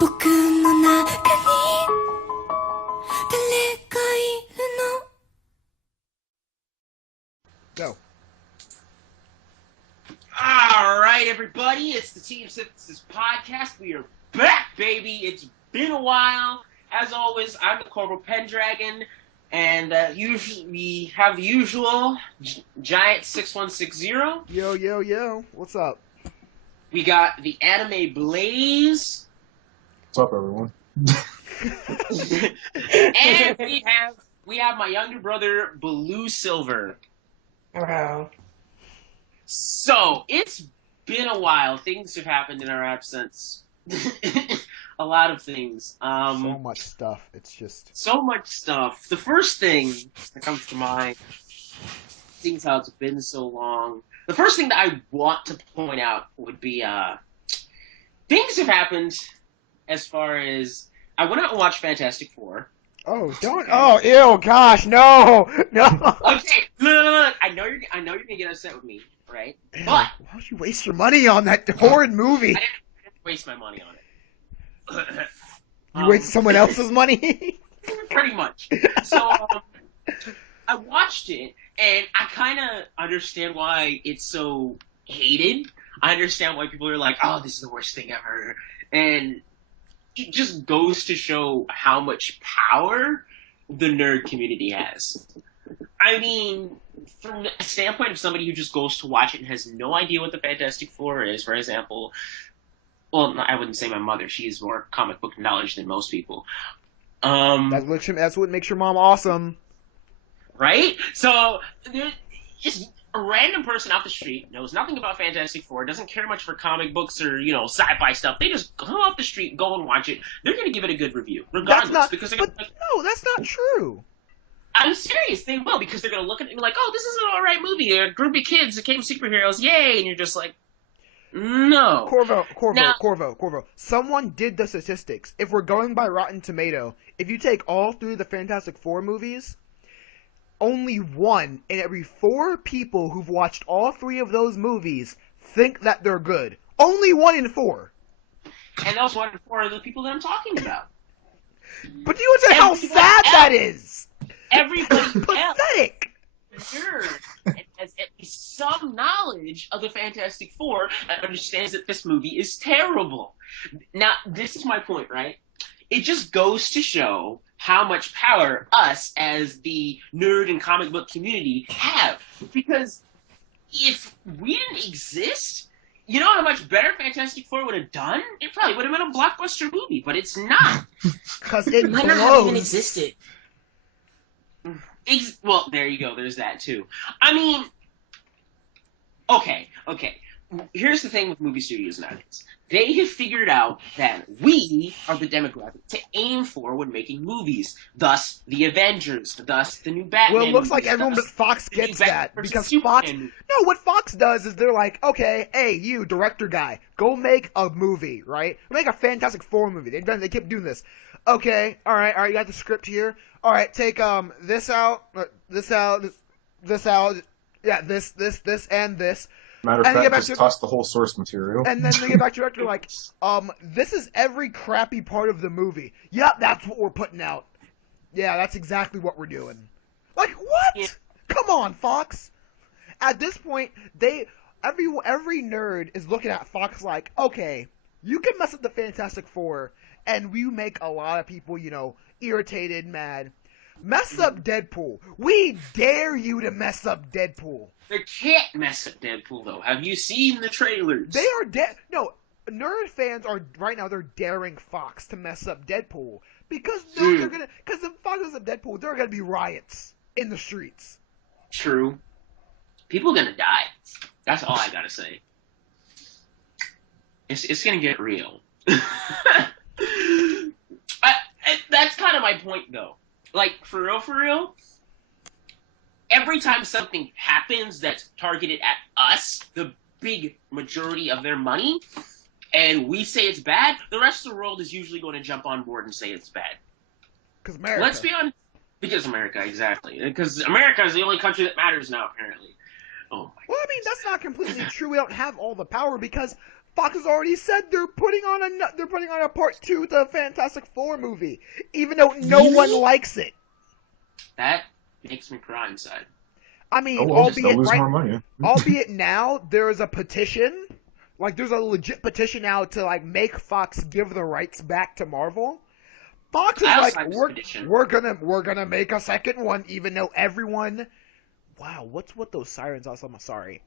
僕の中に誰かいるの Go. All right, everybody, it's the Team Synthesis podcast. We are back, baby. It's been a while. As always, I'm the Corporal Pendragon, and usually we have the usual Giant 6160. Yo, yo, yo. What's up? We got the Anime Blaze. What's up, everyone? And we have my younger brother, BlueSilver. Wow. So, it's been a while. Things have happened in our absence. A lot of things. So much stuff. It's just... So much stuff. The first thing that comes to mind, seeing how it's been so long, the first thing that I want to point out would be, things have happened as far as, I went out and watched Fantastic Four. Oh, don't... Oh, ew, gosh, no! No! Okay, look, I know you're gonna get upset with me, right? Ew, But why would you waste your money on that horrid movie? I didn't waste my money on it. You waste someone else's money? Pretty much. So, I watched it, and I kind of understand why it's so hated. I understand why people are like, oh, this is the worst thing ever. And it just goes to show how much power the nerd community has. I mean, from the standpoint of somebody who just goes to watch it and has no idea what the Fantastic Four is, for example, well, I wouldn't say my mother. She has more comic book knowledge than most people. That's what makes your mom awesome. Right? So, there's just a random person off the street, knows nothing about Fantastic Four, doesn't care much for comic books or, sci-fi stuff. They just come off the street, go and watch it. They're going to give it a good review, regardless. No, that's not true. I'm serious, they will, because they're going to look at it and be like, oh, this is an alright movie. A group of kids became superheroes, yay! And you're just like, no. Corvo. Someone did the statistics. If we're going by Rotten Tomato, if you take all three of the Fantastic Four movies, only one in every 4 people who've watched all 3 of those movies think that they're good. Only 1 in 4. And those 1 in 4 are the people that I'm talking about. But do you understand how sad that is? Everybody pathetic. Nerd has at least some knowledge of the Fantastic Four and understands that this movie is terrible. Now, this is my point, right? It just goes to show how much power us as the nerd and comic book community have. Because if we didn't exist, you know how much better Fantastic Four would have done? It probably would have been a blockbuster movie, but it's not. Because it might not have even existed. Well, there you go. There's that, too. I mean, okay. Here's the thing with movie studios nowadays. They have figured out that we are the demographic to aim for when making movies. Thus, the Avengers. Thus, the new Batman. Well, it looks like movies, everyone but Fox gets that. Because Superman Fox... movies. No, what Fox does is they're like, okay, hey, you, director guy, go make a movie, right? Make a Fantastic Four movie. They keep doing this. Okay, alright, you got the script here. Alright, take, this out, this out, yeah, this, and this. Matter of fact, just toss the whole source material. And then they get back to director like, this is every crappy part of the movie. Yep, that's what we're putting out. Yeah, that's exactly what we're doing. Like, what? Yeah. Come on, Fox. At this point, every nerd is looking at Fox like, okay, you can mess up the Fantastic Four, and we make a lot of people, irritated, mad. Mess up Deadpool. We dare you to mess up Deadpool. They can't mess up Deadpool, though. Have you seen the trailers? They are No, nerd fans are right now. They're daring Fox to mess up Deadpool because if Fox messes up Deadpool, there are gonna be riots in the streets. True. People are gonna die. That's all I gotta say. It's gonna get real. That's kind of my point, though. Like, for real, every time something happens that's targeted at us, the big majority of their money, and we say it's bad, the rest of the world is usually going to jump on board and say it's bad. Because America. Let's be honest. Because America, exactly. Because America is the only country that matters now, apparently. Oh my Well, I mean, that's not completely true. We don't have all the power because Fox has already said they're putting on a part 2 to the Fantastic Four movie, even though no one likes it. That makes me cry inside. I mean, Oh well, they'll lose more money. albeit now there is a petition, like there's a legit petition now to like make Fox give the rights back to Marvel. Fox is like, we're gonna make a second one, even though everyone. Wow, what's with those sirens outside? I'm sorry,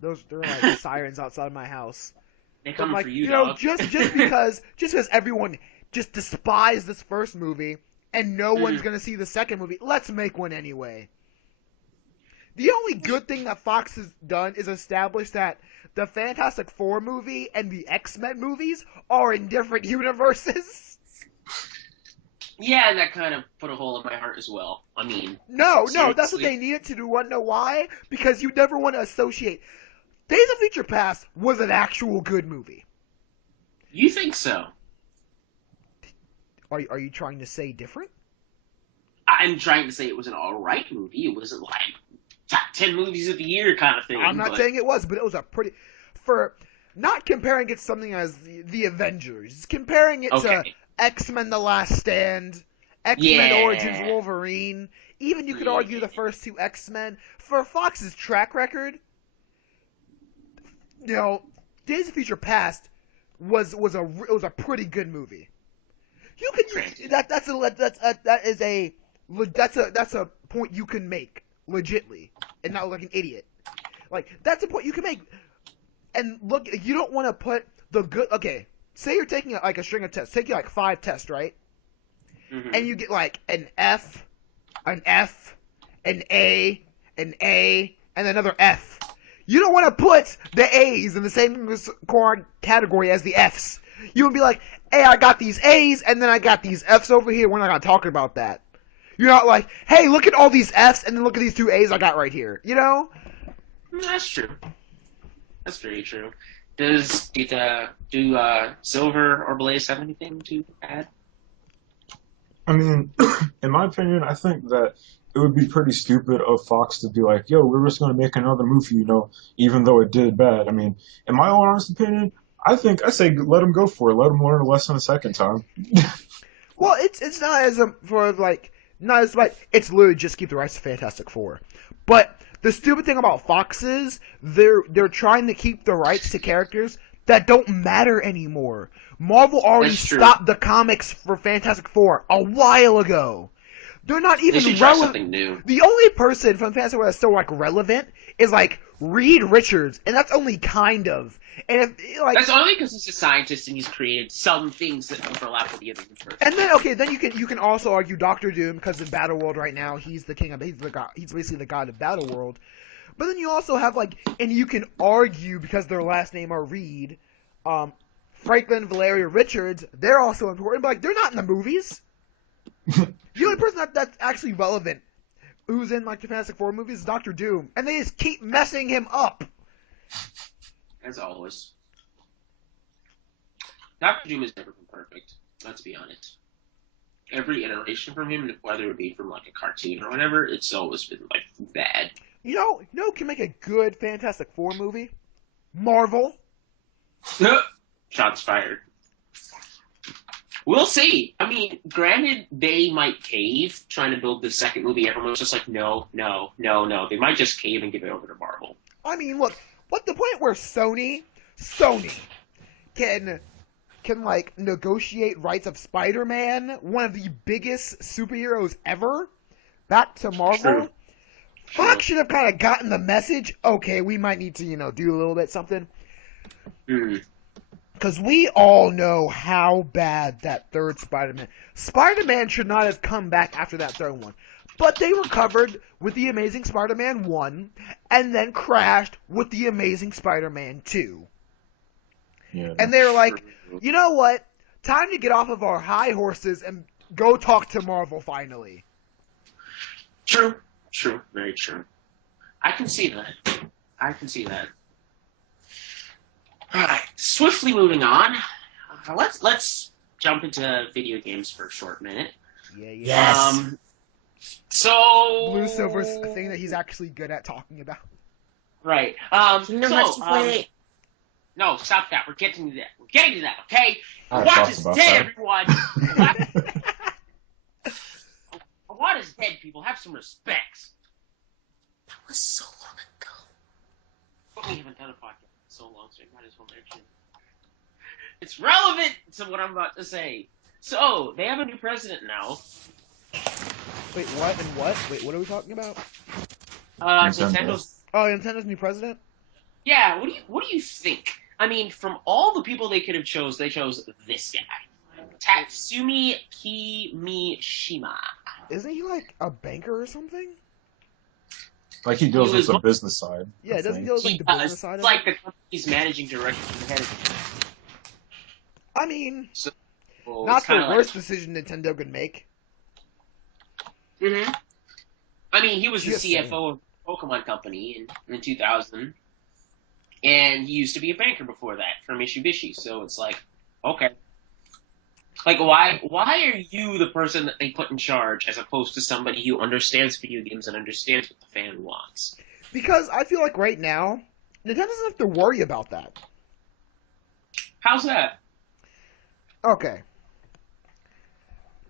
they're like sirens outside my house. They come like, for you, know, dog. just because everyone just despised this first movie and no one's gonna see the second movie, let's make one anyway. The only good thing that Fox has done is establish that the Fantastic Four movie and the X-Men movies are in different universes. Yeah, and that kind of put a hole in my heart as well. I mean... No, that's what they needed to do. Want to know why? Because you never want to associate... Days of Future Past was an actual good movie. You think so? Are you trying to say different? I'm trying to say it was an alright movie. It wasn't like top 10 movies of the year kind of thing. I'm not saying it was, but it was a pretty... For not comparing it to something as the Avengers, comparing it to X-Men The Last Stand, X-Men Origins Wolverine, even you could argue the first two X-Men. For Fox's track record, you know, Days of Future Past was a pretty good movie. You can that's a point you can make legitly and not look like an idiot. Like that's a point you can make. And look, you don't want to put the good. Okay, say you're taking like a string of tests. Take you like 5 tests, right? Mm-hmm. And you get like an F, an A, and another F. You don't want to put the A's in the same category as the F's. You would be like, hey, I got these A's, and then I got these F's over here. We're not going to talk about that. You're not like, hey, look at all these F's, and then look at these 2 A's I got right here. You know? That's true. That's very true. Do Silver or Blaze have anything to add? I mean, in my opinion, I think that it would be pretty stupid of Fox to be like, yo, we're just going to make another movie, you know, even though it did bad. I mean, in my own honest opinion, I say let them go for it. Let them learn a lesson a second time. Well, it's not as it's literally just keep the rights to Fantastic Four. But the stupid thing about Fox is they're trying to keep the rights to characters that don't matter anymore. Marvel already stopped the comics for Fantastic Four a while ago. They're not even relevant. Something new. The only person from Fantastic Four that's still like relevant is like Reed Richards, and that's only kind of. And if, like, that's only because he's a scientist and he's created some things that overlap with the other universe. And then you can also argue Doctor Doom because in Battleworld right now he's the king of he's basically the god of Battleworld. But then you also have like, and you can argue because their last name are Reed, Franklin, Valeria Richards. They're also important, but like they're not in the movies. The only person that's actually relevant who's in like the Fantastic Four movies is Doctor Doom, and they just keep messing him up. As always. Doctor Doom has never been perfect, let's be honest. Every iteration from him, whether it be from like a cartoon or whatever, it's always been like bad. You know who can make a good Fantastic Four movie? Marvel. Shots fired. We'll see. I mean, granted, they might cave trying to build the second movie. Everyone's just like, no. They might just cave and give it over to Marvel. I mean, look, what the point where Sony can like negotiate rights of Spider-Man, one of the biggest superheroes ever, back to Marvel. True. Fox should have kind of gotten the message. Okay, we might need to, do a little bit something. Because we all know how bad that third Spider-Man. Spider-Man should not have come back after that third one. But they recovered with The Amazing Spider-Man 1, and then crashed with The Amazing Spider-Man 2. Yeah, and they were like, you know what? Time to get off of our high horses and go talk to Marvel finally. True, very true. I can see that. Alright, swiftly moving on. Let's jump into video games for a short minute. Yeah. Yes. So BlueSilver's a thing that he's actually good at talking about. Right. No, stop that. We're getting to that. We're getting to that, okay? I had Watch thoughts is about dead, that. everyone! Watch is dead, people. Have some respect. That was so long ago. But we haven't done a podcast in so long, so I might as well mention it. It's relevant to what I'm about to say. So, they have a new president now. Wait, what and what? Wait, what are we talking about? Nintendo. Nintendo's... Oh, Nintendo's new president? Yeah, what do you think? I mean, from all the people they could have chose, they chose this guy. Tatsumi Kimishima. Isn't he like a banker or something? Like he deals He with was- the business side. Yeah, I doesn't he think. deal with like He the does. business side It's of like it? the company's managing director and head of I mean, well, not it's the kinda worst decision Nintendo could make. Mm-hmm. I mean, he was the Just saying. CFO of Pokemon Company in 2000, and he used to be a banker before that for Mitsubishi. So it's like, okay, like why are you the person that they put in charge as opposed to somebody who understands video games and understands what the fan wants? Because I feel like right now, Nintendo doesn't have to worry about that. How's that? Okay.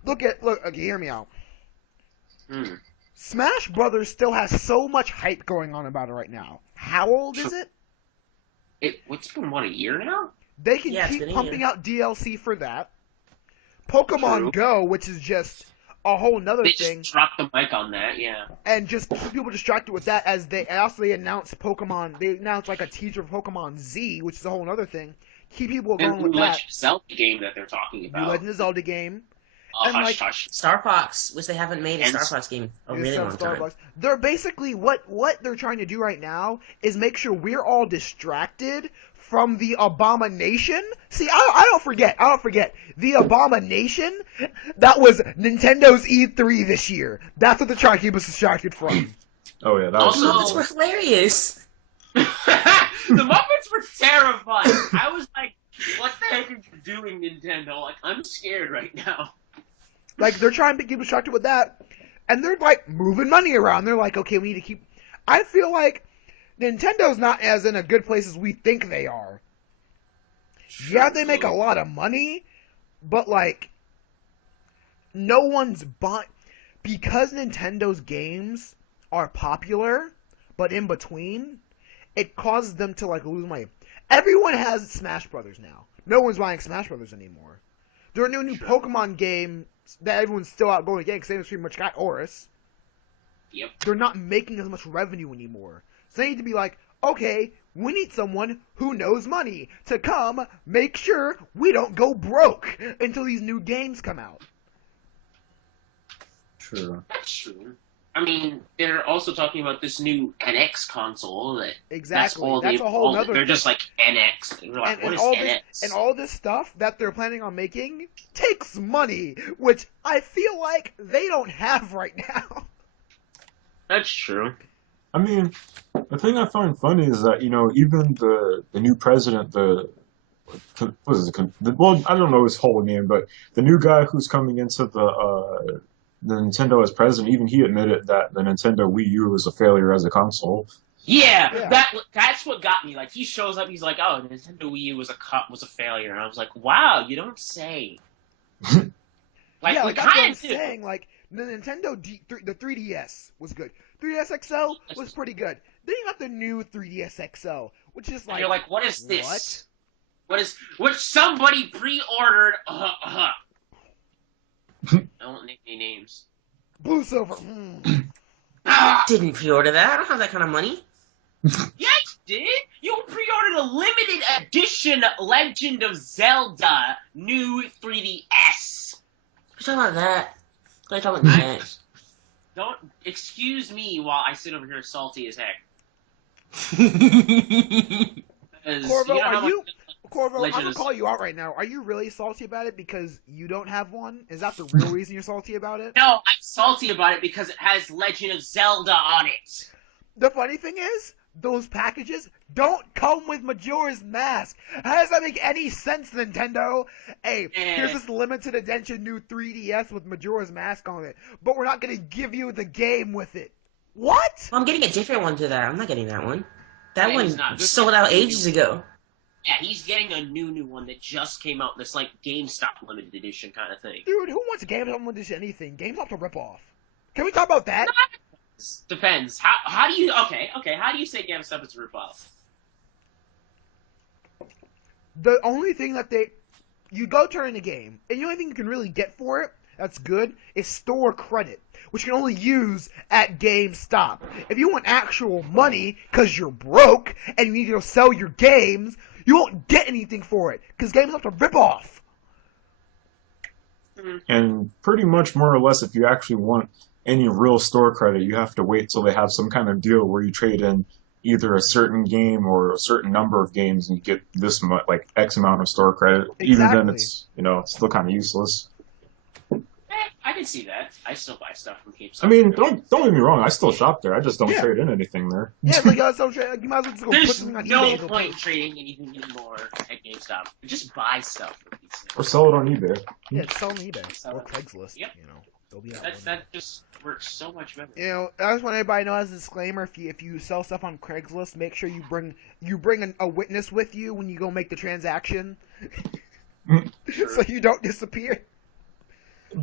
Look, okay, hear me out. Hmm. Smash Brothers still has so much hype going on about it right now. How old is it? It's been, what, a year now? They can Yeah, it's keep been a pumping year. out DLC for that. Pokemon True. Go, which is just a whole nother They thing, just dropped the mic on that, yeah. and just keep people distracted with that. As they announced Pokemon, they announced like a teaser of Pokemon Z, which is a whole other thing. Keep people And going the with that. Legend of Zelda game that they're talking New about. Legend of Zelda game. and, Hush, like- hush. Star Fox, which they haven't made a And- Star Fox game a It's really some long time. Starbucks. They're basically what they're trying to do right now is make sure we're all distracted from the abomination. See, I don't forget the abomination that was Nintendo's E3 this year. That's what they're trying to keep us distracted from. Oh yeah, that was Also- Muppets were hilarious. The Muppets were terrifying. I was like, what the heck are you doing, Nintendo? Like, I'm scared right now. Like, they're trying to keep distracted with that, and they're like moving money around. They're like, okay, we need to keep. I feel like Nintendo's not as in a good place as we think they are. Yeah, they make a lot of money, but like, no one's buying because Nintendo's games are popular, but in between, it causes them to like lose money. Everyone has Smash Brothers now. No one's buying Smash Brothers anymore. There are new Pokemon games that everyone's still out going to get because they haven't pretty much got Oris. Yep. They're not making as much revenue anymore. So they need to be like, okay, we need someone who knows money to come make sure we don't go broke until these new games come out. true. That's true. I mean, they're also talking about this new NX console that Exactly. that's That's all a whole they've nother They're thing. just like NX. They're like, what is all NX? this all this stuff that they're planning on making takes money, which I feel like they don't have right now. That's true. I mean, the thing I find funny is that even the new president, what is it? Well, I don't know his whole name, but the new guy who's coming into the Nintendo as president, even he admitted that the Nintendo Wii U was a failure as a console. Yeah, Yeah. that's what got me. Like, he shows up, he's like, "Oh, Nintendo Wii U was a failure," and I was like, "Wow, you don't say." Yeah, we like that's what I'm kind of do. saying. Like the Nintendo the 3DS was good. 3DS XL was pretty good. Then you got the new 3DS XL, which is And like, you're like, "What is this? what? Which somebody pre-ordered?" I won't name any names. BlueSilver. Ah, Didn't pre-order that. I don't have that kind of money. yeah, you did. You pre-ordered a limited edition Legend of Zelda new 3DS. We're talking about that. We're talking about that. Don't excuse me while I sit over here salty as heck. 'Cause Corvo, you know how are you? much- Corvo, I'm Legend gonna is- call you out right now. Are you really salty about it because you don't have one? Is that the real reason you're salty about it? No, I'm salty about it because it has Legend of Zelda on it. The funny thing is, those packages don't come with Majora's Mask. How does that make any sense, Nintendo? Hey, here's this limited edition new 3DS with Majora's Mask on it, but we're not gonna give you the game with it. What? I'm getting a different one to that. I'm not getting that one. That Yeah, one he's not. sold out ages ago. Yeah, he's getting a new one that just came out. This like GameStop limited edition kind of thing. Dude, who wants GameStop when there's anything? GameStop's a ripoff. Can we talk about that? Depends. How do you okay? How do you say GameStop is a ripoff? The only thing that you go turn in the game, and the only thing you can really get for it that's good is store credit, which you can only use at GameStop. If you want actual money because you're broke and you need to go sell your games, you won't get anything for it because GameStop's a ripoff. And pretty much more or less, if you actually want any real store credit, you have to wait till they have some kind of deal where you trade in either a certain game or a certain number of games and you get this much, like X amount of store credit. Exactly. Even then, it's it's still kind of useless. I can see that. I still buy stuff from GameStop. I mean, don't get me wrong. I still shop there. I just don't Yeah. trade in anything there. Yeah, like, you might as well just go put There's something on no eBay. and point in trading anything anymore at GameStop. Just buy stuff. Or sell it on eBay. Yeah, it's sell on eBay Sell or it. Craigslist. Yep. They'll be out. That just works so much better. I just want everybody to know as a disclaimer: if you sell stuff on Craigslist, make sure you bring a witness with you when you go make the transaction, so you don't disappear.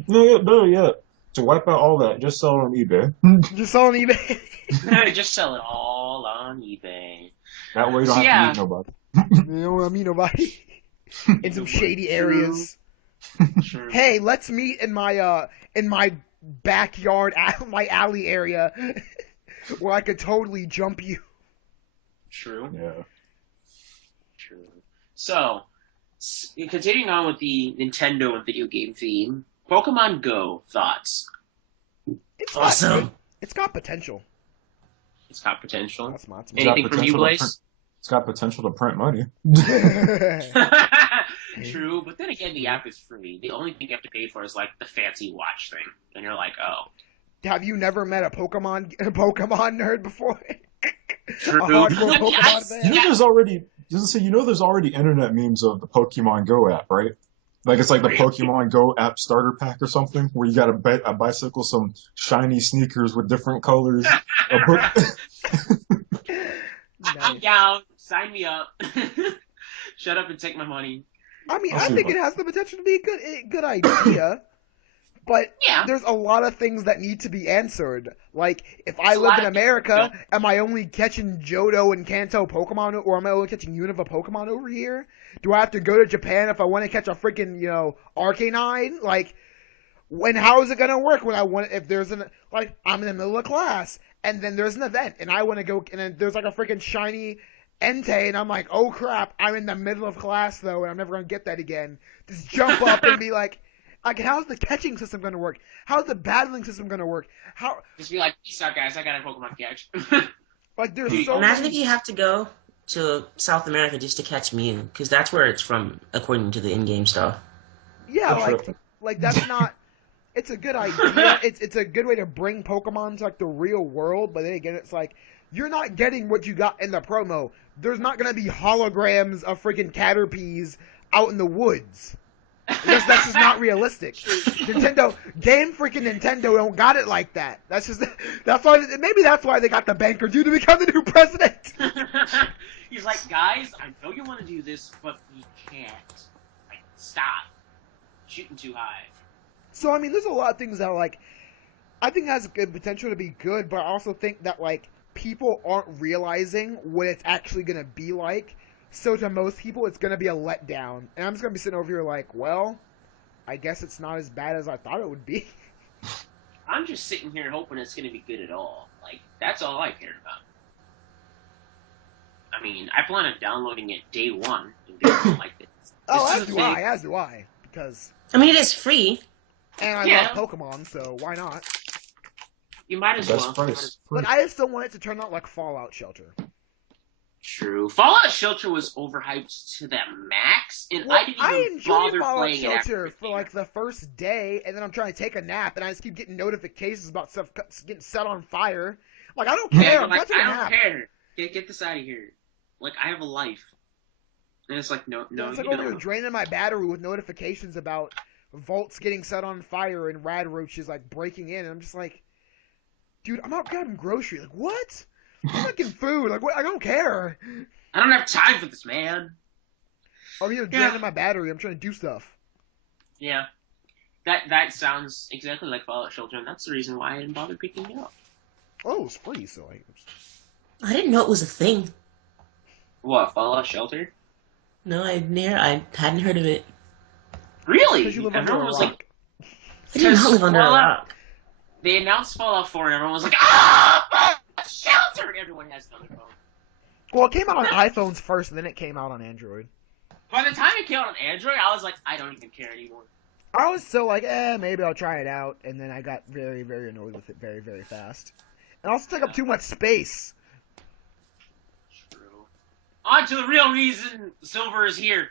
No, yeah. To wipe out all that, just sell it on eBay. Just sell on eBay. Just sell it all on eBay. That way you don't have to meet nobody. You don't want to meet nobody in some shady areas. True. Hey, let's meet in my backyard, my alley area, where I could totally jump you. True. Yeah. True. So, continuing on with the Nintendo and video game theme, Pokemon Go thoughts. It's Awesome. It's got potential. It's got potential. That's my. Anything from you, Blaze? It's got potential to print money. True, but then again, the app is free. The only thing you have to pay for is like the fancy watch thing, and you're like, oh. Have you never met a Pokemon nerd before? True. A hardcore Pokemon Yes. fan? There's already internet memes of the Pokemon Go app, right? Like it's like the Pokemon Go app starter pack or something, where you got a bicycle, some shiny sneakers with different colors, a book. I'm down. Sign me up. Shut up and take my money. I mean, I'll I see think what- it has the potential to be a good idea, but Yeah. there's a lot of things that need to be answered. Like, if I There's a lived lot in of America, things am I only catching Johto and Kanto Pokemon, or am I only catching Unova Pokemon over here? Do I have to go to Japan if I want to catch a freaking, Arcanine? Like, how is it gonna work when if there's I'm in the middle of class, and then there's an event, and I want to go, and then there's like a freaking shiny Entei, and I'm like, oh crap, I'm in the middle of class though, and I'm never gonna get that again. Just jump up and be like, how's the catching system gonna work? How's the battling system gonna work? Just be like, peace out, guys. I got a Pokemon catch. There's so Imagine many. if you have to go to South America just to catch Mew, because that's where it's from, according to the in-game stuff. Yeah, like that's not. It's a good idea. It's a good way to bring Pokemon to like the real world, but then again, it's like you're not getting what you got in the promo. There's not gonna be holograms of freaking Caterpies out in the woods. That's just not realistic. Nintendo don't got it like that. That's why they got the banker dude to become the new president. He's like, guys, I know you want to do this, but we can't. Like, stop. Shooting too high. So I mean, there's a lot of things that I think has good potential to be good, but I also think that people aren't realizing what it's actually gonna be like. So to most people, it's gonna be a letdown, and I'm just gonna be sitting over here like, well, I guess it's not as bad as I thought it would be. I'm just sitting here hoping it's going to be good at all. Like, that's all I care about. I mean, I plan on downloading it day one and being like this. Oh, This as is do the thing. I, as do I, because I mean, it is free. and I Yeah. love Pokemon, so why not? You might as Best well. price. But I just don't want it to turn out like Fallout Shelter. True. Fallout Shelter was overhyped to the max, and Well, I didn't even enjoyed bother Fallout playing it after Shelter it for came like out. the first day, and then I'm trying to take a nap, and I just keep getting notifications about stuff getting set on fire. Like, I don't Yeah, care. you're I'm like, touching a I don't nap. care. Get this out of here. Like, I have a life. And it's like, no, It's you like over here don't. draining my battery with notifications about vaults getting set on fire and rad roaches like breaking in. And I'm just like, dude, I'm out grabbing groceries. Like, what? I'm not getting food. Like, what? I don't care. I don't have time for this, man. Oh, you're draining my battery. I'm trying to do stuff. Yeah. That sounds exactly like Fallout Shelter, and that's the reason why I didn't bother picking it up. Oh, it's free, so I didn't know it was a thing. What, Fallout Shelter? No, I hadn't heard of it. Really? because you live under a Everyone was rock. like, I did not live under a Fallout- rock. they announced Fallout 4, and everyone was like, ah, Shelter! And everyone has another phone. Well, it came out on iPhones first, and then it came out on Android. By the time it came out on Android, I was like, I don't even care anymore. I was still like, maybe I'll try it out, and then I got very, very annoyed with it very, very fast. And also took up too much space. True. On to the real reason Silver is here.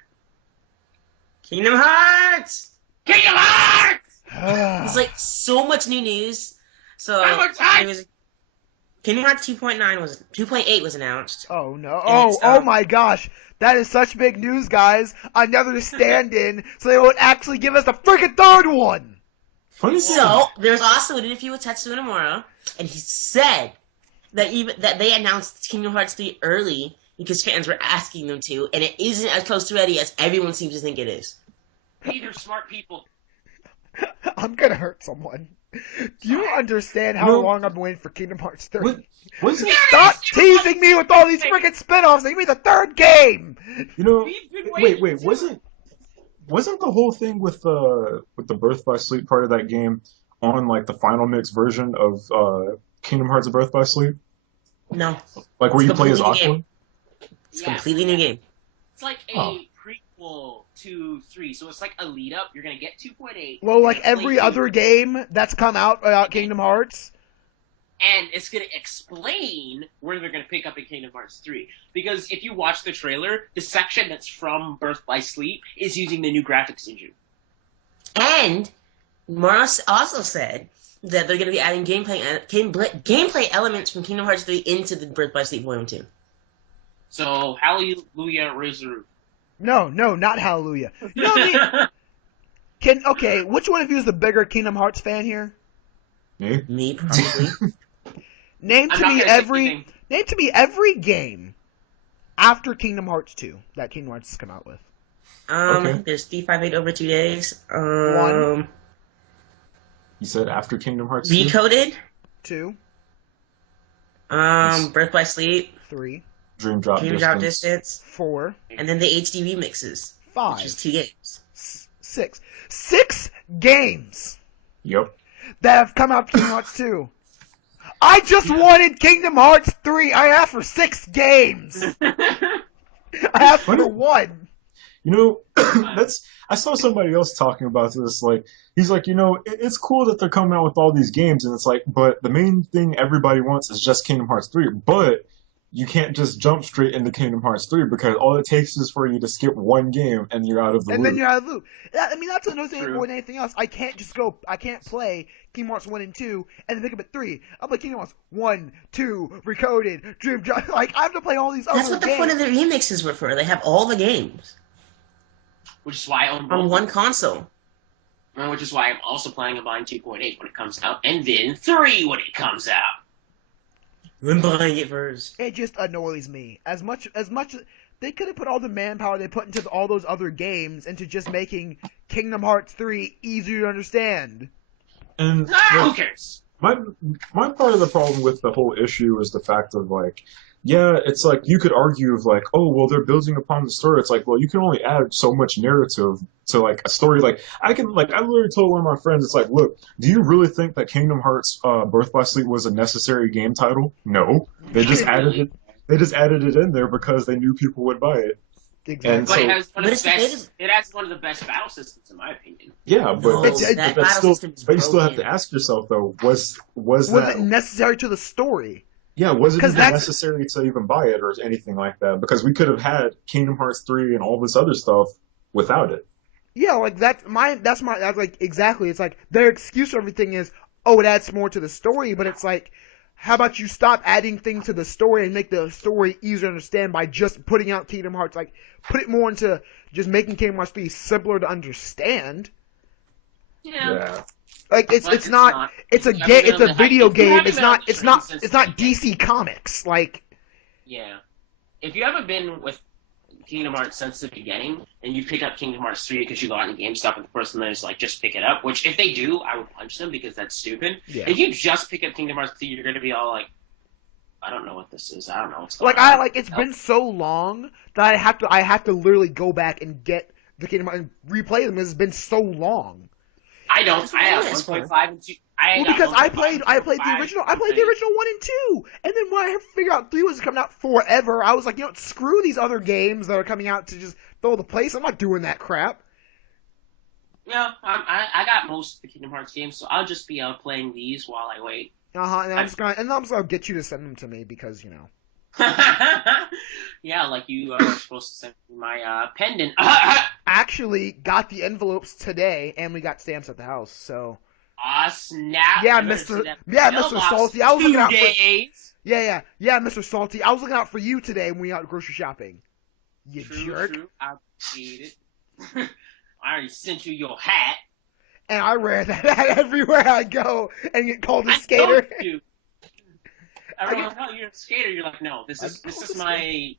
Kingdom Hearts! Kingdom Hearts! It's like so much new news. So One more time! it was Kingdom Hearts 2.8 was announced. Oh no! And it's, Oh my gosh! That is such big news, guys! Another stand-in, so they won't actually give us the freaking third one. Funny So there's also an interview with Tetsuya Nomura, and he said that they announced Kingdom Hearts 3 early because fans were asking them to, and it isn't as close to ready as everyone seems to think it is. These are smart people. I'm gonna hurt someone. Do you understand how No. long I've been waiting for Kingdom Hearts 3? What was it? Stop teasing me with all these freaking spin-offs! Give me the third game! You know, We've been waiting wait, wasn't the whole thing with the Birth by Sleep part of that game on like the final mix version of Kingdom Hearts: Birth by Sleep? No, Like where It's you play as completely new Aqua? it's a Yeah. completely new game. It's like a Oh. prequel to 3, so it's like a lead up. You're gonna get 2.8. Well, like Explain every to- other game that's come out about Kingdom Hearts. And it's gonna explain where they're gonna pick up in Kingdom Hearts 3. Because if you watch the trailer, the section that's from Birth by Sleep is using the new graphics engine. And Morris also said that they're going to be adding gameplay elements from Kingdom Hearts 3 into the Birth by Sleep Volume 2. So, hallelujah, raise the roof. No, not Hallelujah. You know what I mean? Okay, which one of you is the bigger Kingdom Hearts fan here? Me? Me, probably. Name I'm to not me gonna say every anything. every game after Kingdom Hearts 2 that Kingdom Hearts has come out with. Okay. There's 358 over 2 days. One. You said after Kingdom Hearts 2? Decoded. 2, Birth by Sleep. 3, Dream Drop Dream Distance. Drop Distance. 4, And then the HD remixes, 5, which is 2 games. 6. 6 games Yep. that have come out Kingdom Hearts 2. I just wanted Kingdom Hearts 3. I asked for 6 games. I asked for 1. You know, I saw somebody else talking about this. Like, he's like, it's cool that they're coming out with all these games, and it's like, but the main thing everybody wants is just Kingdom Hearts 3. But you can't just jump straight into Kingdom Hearts 3 because all it takes is for you to skip one game and you're out of the And loop. then you're out of the loop. I mean, that's another thing True. more than anything else. I can't play Kingdom Hearts 1 and 2 and then pick up at 3. I'll play Kingdom Hearts 1, 2, Recoded, Dream Drop. Like, I have to play all these That's other what the games. point of the remixes were for. They have all the games Which is why I own on both. one console. Which is why I'm also planning on buying 2.8 when it comes out, and then 3 when it comes out. I'm buying it first. It just annoys me. As much they could have put all the manpower they put into all those other games into just making Kingdom Hearts 3 easier to understand. And Who like, cares? my part of the problem with the whole issue is the fact of like, yeah, it's like you could argue of like, oh well, they're building upon the story. It's like, well, you can only add so much narrative to like a story. Like I literally told one of my friends, it's like, look, do you really think that Kingdom Hearts Birth by Sleep was a necessary game title? No, they just added it. They just added it in there because they knew people would buy it. Exactly. And But so- it has one of But the it's- best. It has one of the best battle systems, in my opinion. Yeah, but No, that battle that's still, system is but you still have to broken. ask yourself though, was Was that it necessary to the story? yeah, was it 'Cause even that's- necessary to even buy it or anything like that? Because we could have had Kingdom Hearts 3 and all this other stuff without it. Yeah, like that's like exactly. It's like their excuse for everything is, oh, it adds more to the story, but it's like, how about you stop adding things to the story and make the story easier to understand by just putting out Kingdom Hearts? Like, put it more into just making Kingdom Hearts be simpler to understand. Yeah. Like it's But it's not it's a You haven't game been it's on a the video hype- you game. haven't It's been on not the it's train not since it's not the beginning. DC Comics. Like Yeah. If you haven't been with Kingdom Hearts since the beginning, and you pick up Kingdom Hearts 3 because you go out in GameStop and the person is like, just pick it up, which if they do, I would punch them because that's stupid. Yeah. If you just pick up Kingdom Hearts 3, you're going to be all like, I don't know what this is. I don't know what's going on. It's been so long that I have to literally go back and get the Kingdom Hearts and replay them. It's been so long. I don't. I have 1.5 and 2. Because I played the original 1 and 2, and then when I figured out 3 was coming out forever, I was like, screw these other games that are coming out to just throw the place. I'm not doing that crap. Yeah, I got most of the Kingdom Hearts games, so I'll just be playing these while I wait. And I'm just gonna get you to send them to me because Yeah, like you were supposed to send me my pendant. Actually got the envelopes today, and we got stamps at the house. So. Snap! Yeah, Mr. Salty. I was looking out for. Days. Yeah, Mr. Salty. I was looking out for you today when we went out grocery shopping. You jerk. True. I appreciate it. I already sent you your hat. And I wear that hat everywhere I go and get called a skater. Everyone's like, oh, you're a skater. You're like, no, this is my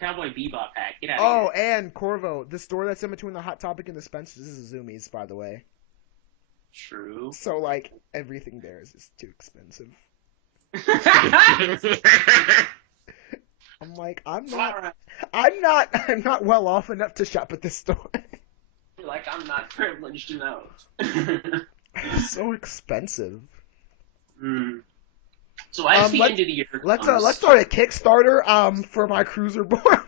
Cowboy Bebop hat. Get out of here. Oh, and Corvo, the store that's in between the Hot Topic and the Spencer's, this is Zumiez, by the way. True. So, everything there is just too expensive. I'm like, I'm not well off enough to shop at this store. You're like, I'm not privileged enough. It's so expensive. So as the end of the year let's start a Kickstarter for my cruiser board.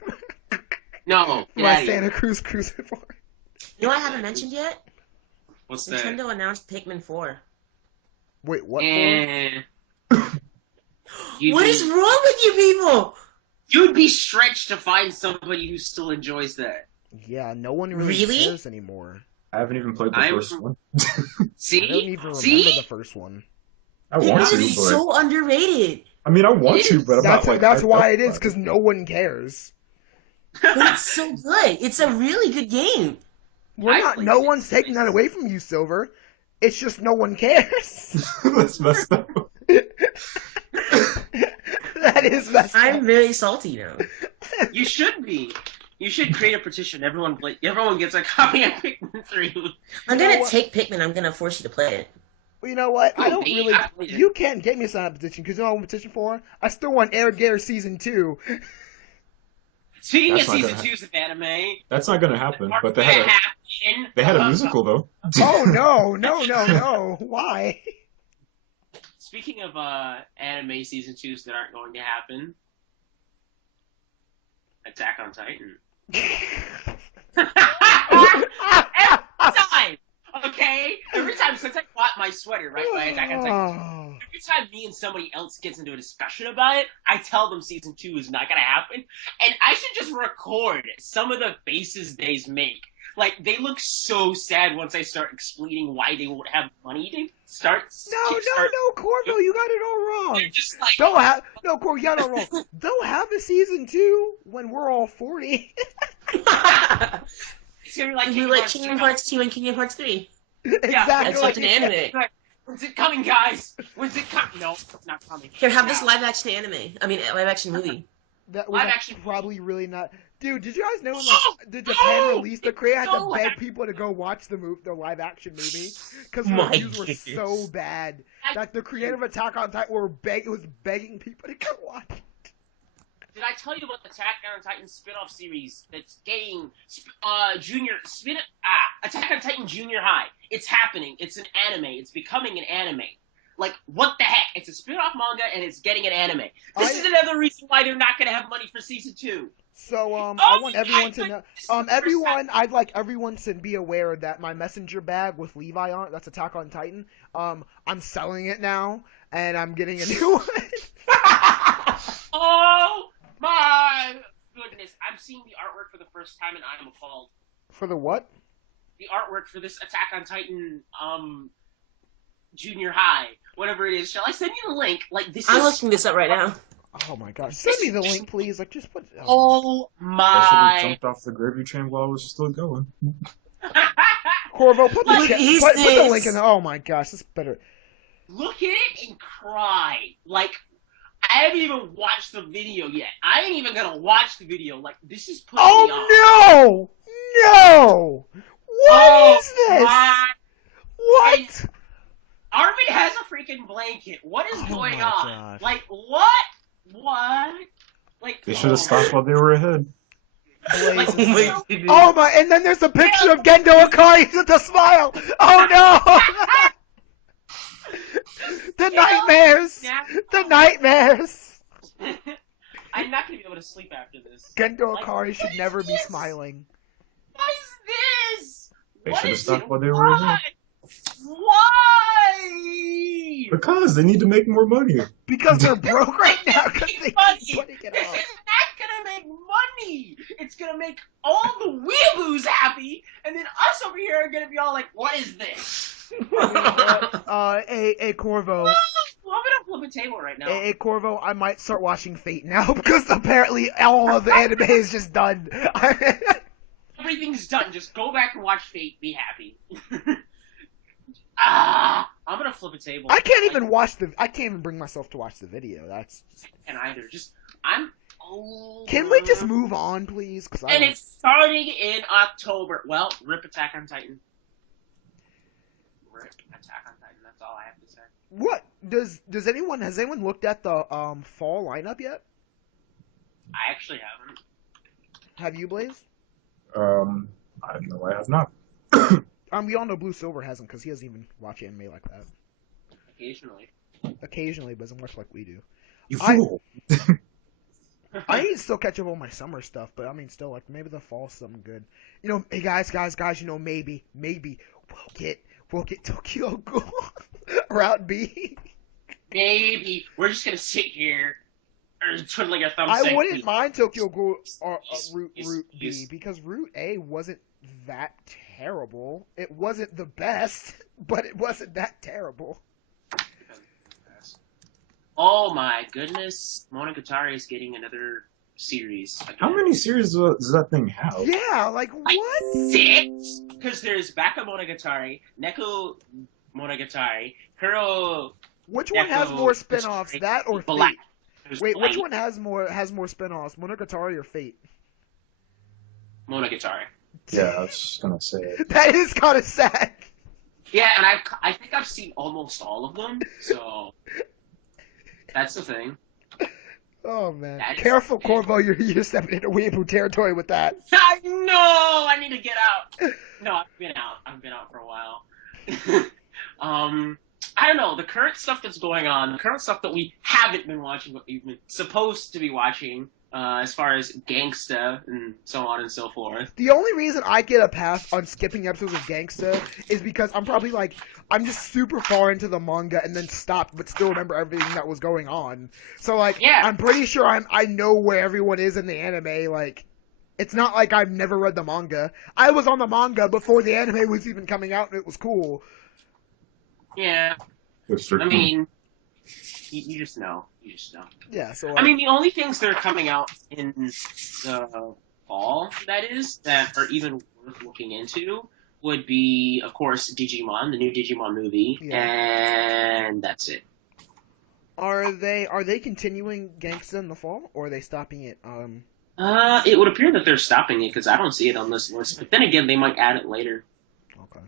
No, my Santa Cruz cruiser board. You know what I haven't mentioned yet? What's Nintendo that? announced Pikmin 4. Wait, what? What is wrong with you people? You'd be stretched to find somebody who still enjoys that. Yeah, no one really cares anymore. I haven't even played the first one. See? I don't even remember the first one. I want to, It's but so underrated. I mean, I want to, but that's why it is, because no one cares. But it's so good. It's a really good game. No one's taking that away from you, Silver. It's just no one cares. That's messed up. That is messed up. I'm very salty now. You should be. You should create a petition. Everyone gets a copy of Pikmin 3. I'm gonna take Pikmin. I'm gonna force you to play it. Well, you know what? You can't get me a sign-up petition, because you know what I'm petition for? I still want Air Season 2. Speaking of Season 2's of anime... That's not gonna happen, but they had a musical, though. Oh, no. Why? Speaking of anime Season 2's that aren't going to happen... Attack on Titan. Every time! Okay? Every time, since I bought my sweater, right, by Attack on Titan, every time me and somebody else gets into a discussion about it, I tell them Season 2 is not gonna happen, and I should just record some of the faces they make. Like, they look so sad once I start explaining why they won't have money to start... No, Corvo, you got it all wrong. They're just like... Corvo, you got it all wrong. They'll have a Season 2 when we're all 40. It's gonna be like Kingdom Hearts 2 and Kingdom Hearts 3. Exactly. That's like an anime. When's it coming, guys? When's it coming? No, it's not coming. Here, have this live-action anime. I mean, live-action movie. That was probably really not... Dude, did you guys know when the Japan released the Korea had to beg people to go watch the live-action movie? Because the reviews were so bad. Like, the creator of Attack on Titan was begging people to go watch it. Did I tell you about the Attack on Titan spin-off series that's getting Attack on Titan Junior High? It's happening. It's an anime. It's becoming an anime. Like, what the heck? It's a spin-off manga and it's getting an anime. This is another reason why they're not going to have money for Season 2. So, I want everyone to know, I'd like everyone to be aware that my messenger bag with Levi on it, that's Attack on Titan, I'm selling it now, and I'm getting a new one. Oh my goodness. I'm seeing the artwork for the first time and I'm appalled. For the what? The artwork for this Attack on Titan, Junior High, whatever it is. Shall I send you the link? I'm looking this up right now. Oh my gosh. Send me the link, please. Like, just put... Oh my... I should have jumped off the gravy train while I was still going. Corvo, put the link in there. Oh my gosh, this better... Look at it and cry. Like, I haven't even watched the video yet. I ain't even gonna watch the video. Like, this is putting me off. Oh no! No! What is this? My... What? And Arvin has a freaking blanket. What is going my on? gosh. Like, what? What? Like, They should have stopped while they were ahead. Blaze Oh is my so- goodness. Oh my! And then there's a picture of Gendo Akari with a smile. Oh no! The nightmares! The nightmares! I'm not gonna be able to sleep after this. Gendo Like, Akari should what never is be this? smiling. What is this? They What should have is stopped it? while they were ahead. Why? Because they need to make more money. Because they're broke right now because they Money. keep putting it This off. is not gonna make money. It's gonna make all the weeaboos happy, and then us over here are gonna be all like, "What is this?" Corvo. I'm gonna flip a table right now. Hey, Corvo, I might start watching Fate now because apparently all of the anime is just done. Everything's done. Just go back and watch Fate. Be happy. I'm gonna flip a table. I can't even watch the. I can't even bring myself to watch the video. That's. And either. Just I'm. Oh. Can we just move on, please? Cause I And don't- it's starting in October. Well, rip Attack on Titan. Rip Attack on Titan. That's all I have to say. What does anyone has anyone looked at the fall lineup yet? I actually haven't. Have you, Blaze? I have not. We all know BlueSilver hasn't because he doesn't even watch anime like that. Occasionally. Occasionally, but doesn't watch like we do. You I- fool. I need to still catch up on my summer stuff, but I mean, still, like, maybe the fall's something good. You know, hey, guys, you know, maybe we'll get Tokyo Ghoul Route B. Maybe we're just gonna sit here twiddling our thumbs. I saying, wouldn't mind Tokyo Ghoul Route Yes. B, because Route A wasn't that terrible. It wasn't the best, but it wasn't that terrible. Oh my goodness, Monogatari is getting another series. Again. How many series does that thing have? Yeah, like, what? 6? Because there's Baka Monogatari, Neko Monogatari, Kuro. Which one has more spin-offs, that or Black. Fate? There's Wait, which Light one has more spin-offs, Monogatari or Fate? Monogatari. Yeah, I was just gonna say it. That is kind of sad. Yeah, and I think I've seen almost all of them, so that's the thing. Oh man, That is- careful, Corvo! You're stepping into weeaboo territory with that. I know! I need to get out. No, I've been out. I've been out for a while. I don't know, the current stuff that's going on, the current stuff that we haven't been watching, but we've been supposed to be watching, as far as Gangsta and so on and so forth. The only reason I get a pass on skipping episodes of Gangsta is because I'm just super far into the manga and then stopped, but still remember everything that was going on. So like, Yeah. I'm pretty sure I know where everyone is in the anime. Like, it's not like I've never read the manga. I was on the manga before the anime was even coming out, and it was cool. Yeah, It's I mean, you just know. You just know. Yeah. So I mean, the only things that are coming out in the fall, that are even worth looking into would be, of course, Digimon, the new Digimon movie, Yeah. and that's it. are they continuing Gangsta in the fall, or are they stopping it? It would appear that they're stopping it because I don't see it on this list. But then again, they might add it later Okay.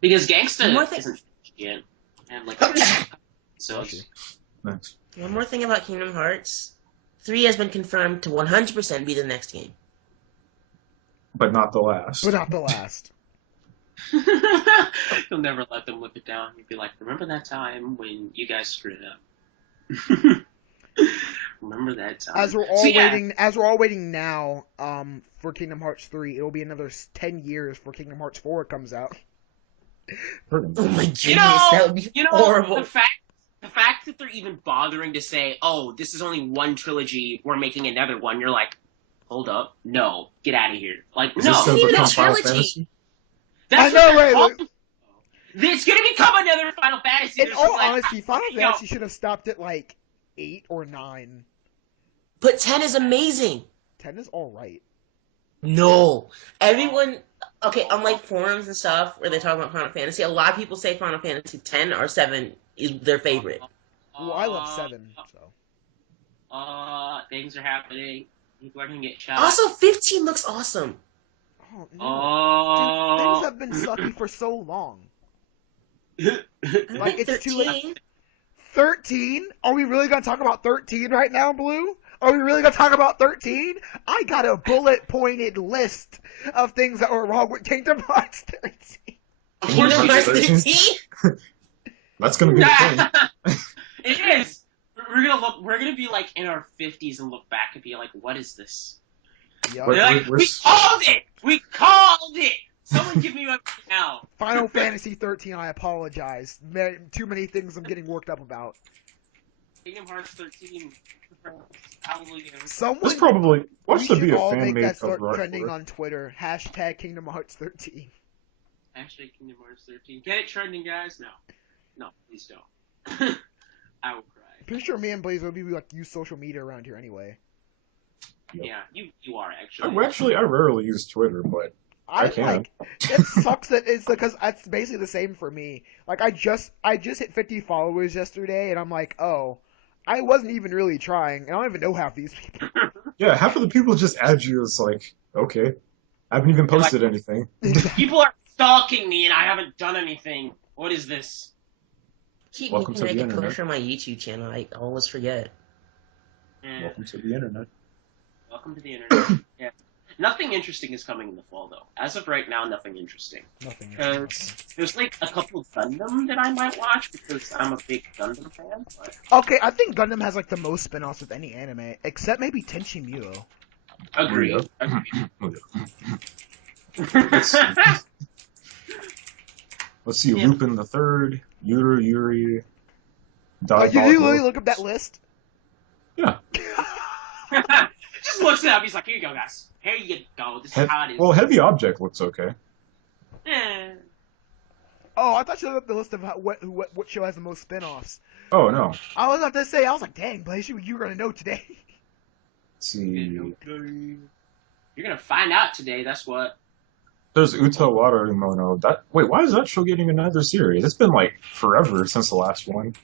because Gangsta One more thing- isn't finished yet, and like so. Bless you. Thanks. One more thing about Kingdom Hearts. 3 has been confirmed to 100% be the next game. But not the last. But not the last. You'll never let them whip it down. You'd be like, remember that time when you guys screwed up? Remember that time. As we're all So, yeah. waiting now, for Kingdom Hearts 3, it'll be another 10 years before Kingdom Hearts 4 comes out. Oh my goodness, You know, that would be you know horrible. the fact that they're even bothering to say, "Oh, this is only one trilogy. We're making another one." You're like, "Hold up, no, get out of here!" Like, Is no, this gonna even a become Final trilogy. Fantasy? that's I know, what they're right, calling- It's gonna become another Final Fantasy. In They're all just like, honesty, Final you know, Fantasy should have stopped at like 8 or 9. But 10 is amazing. 10 is alright. No. Everyone, okay, on like forums and stuff where they talk about Final Fantasy, a lot of people say Final Fantasy 10 or 7 is their favorite. Well, I love 7, so. Things are happening. People are gonna get shot. Also, 15 looks awesome. Oh no. Dude, things have been Oh. sucky for so long. I Like, think it's too 13. late. 13? Are we really gonna talk about 13 right now, Blue? Are we really gonna talk about 13? I got a bullet-pointed list of things that were wrong with Kingdom Hearts 13. Of Kingdom course Hearts you do. 13? That's gonna be the thing. It is. We're gonna be like in our 50s and look back and be like, what is this? Yup. But- They're like, we're- we called it! We called it! Someone give me a now. Final Fantasy 13, I apologize. Too many things I'm getting worked up about. Kingdom Hearts 13. Hallelujah. Someone, There's probably we watch there should be a all fan make made that start cover art trending for it. on Twitter. Hashtag Kingdom Hearts 13. Hashtag Kingdom Hearts 13. Get it trending, guys? No. No, please don't. I will cry. Pretty sure me and Blaze would be like use social media around here anyway. Yep. Yeah, you are actually. I rarely use Twitter, but I can. Like, it sucks that it's because it's basically the same for me. Like I just hit 50 followers yesterday, and I'm like, oh, I wasn't even really trying, and I don't even know half these people. yeah, half of the people just add you as like, okay, I haven't even posted anything. People are stalking me and I haven't done anything. What is this? Keep Welcome meaning to I the can internet. post for my YouTube channel. I always forget. Eh, Welcome to the internet. welcome to the internet. Yeah. Nothing interesting is coming in the fall, though. As of right now, nothing interesting. Nothing. Because there's like a couple of Gundam that I might watch because I'm a big Gundam fan. But Okay, I think Gundam has like the most spin-offs of any anime, except maybe Tenchi Muyo. agree. Yep. Agree. Let's see, Yeah. Lupin the Third, Yuri, Like, you Diabolical. literally look up that list? Yeah. Just looks it up. He's like, here you go, guys. Here you go. This is how it is. Well, Heavy Object looks okay. Eh. Oh, I thought you looked up the list of what show has the most spin-offs. Oh no. I was about to say, I was like, dang, Blaze, you were gonna know today. Let's see. You're gonna find out today. That's what. There's Uta Watarumono. Wait, why is that show getting another series? It's been like forever since the last one.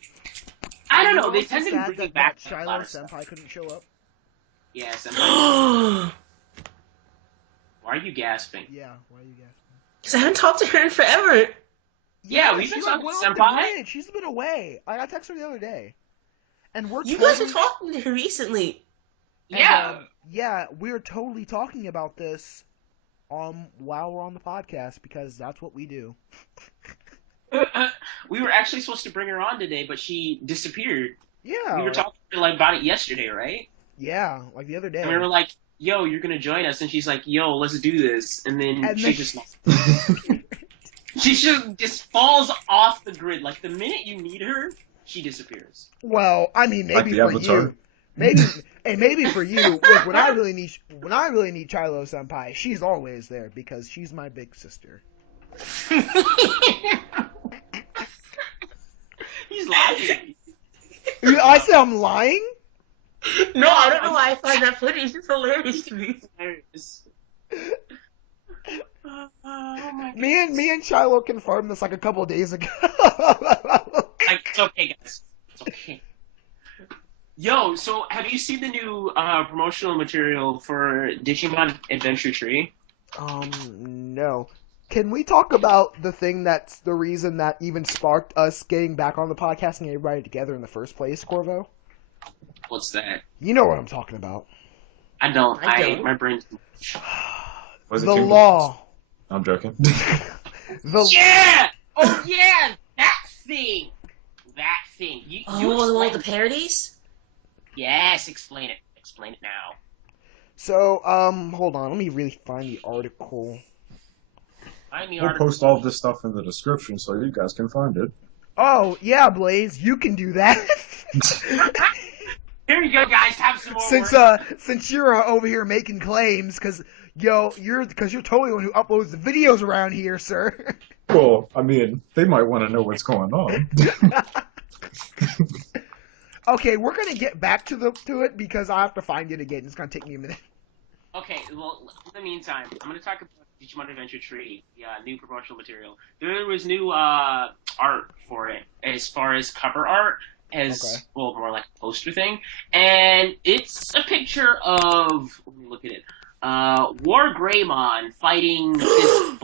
I don't know. They It's tend to sad bring that back a Shiloh lot of stuff. Senpai couldn't show up. Yes. Because Why are you gasping? Yeah, why are you guys? I haven't talked to her in forever. Yeah, we've she been like, talking went to off the Senpai. grid. She's been away. I texted her the other day, and we're You totally, guys were talking to her recently. and, Yeah. yeah, we're totally talking about this while we're on the podcast because that's what we do. We were actually supposed to bring her on today, but she disappeared. Yeah, We were talking to her like about it yesterday, right? yeah, like the other day. And we were like, "Yo, you're gonna join us," and she's like, "Yo, let's do this," and then And she then- just falls off the grid. Like the minute you need her, she disappears. Well, I mean, Like maybe the for Avatar. you, maybe for you. Like, when I really need Shiloh Senpai, she's always there because she's my big sister. He's laughing. I say I'm lying. No, I don't know why I find that footage. It's hilarious to me. Oh my God. Me and Shiloh confirmed this like a couple of days ago. Like, it's okay, guys. It's okay. Yo, so have you seen the new promotional material for Digimon Adventure Tree? No. Can we talk about the thing that's the reason that even sparked us getting back on the podcast and everybody together in the first place, Corvo? What's that? You know what I'm talking about. I don't. I don't. My brain's. Was it The Kingdom law. I'm joking. The Yeah! Oh yeah! That thing! That thing. You Oh, the one with explain the it. parodies? Yes, explain it. Explain it now. So, hold on. Let me really find the article. Find the We'll article. post all of this stuff in the description so you guys can find it. Oh, yeah, Blaze, you can do that. Here you go, guys. Have some more. Since you're over here making claims, because you're totally the one who uploads the videos around here, sir. Well, I mean, they might want to know what's going on. Okay, we're gonna get back to it because I have to find it again. It's gonna take me a minute. Okay, well, in the meantime, I'm going to talk about Digimon Adventure Tree, the new promotional material. There was new art for it, as far as cover art. as Okay. well, more like a poster thing, and it's a picture of. Let me look at it. War Greymon fighting this.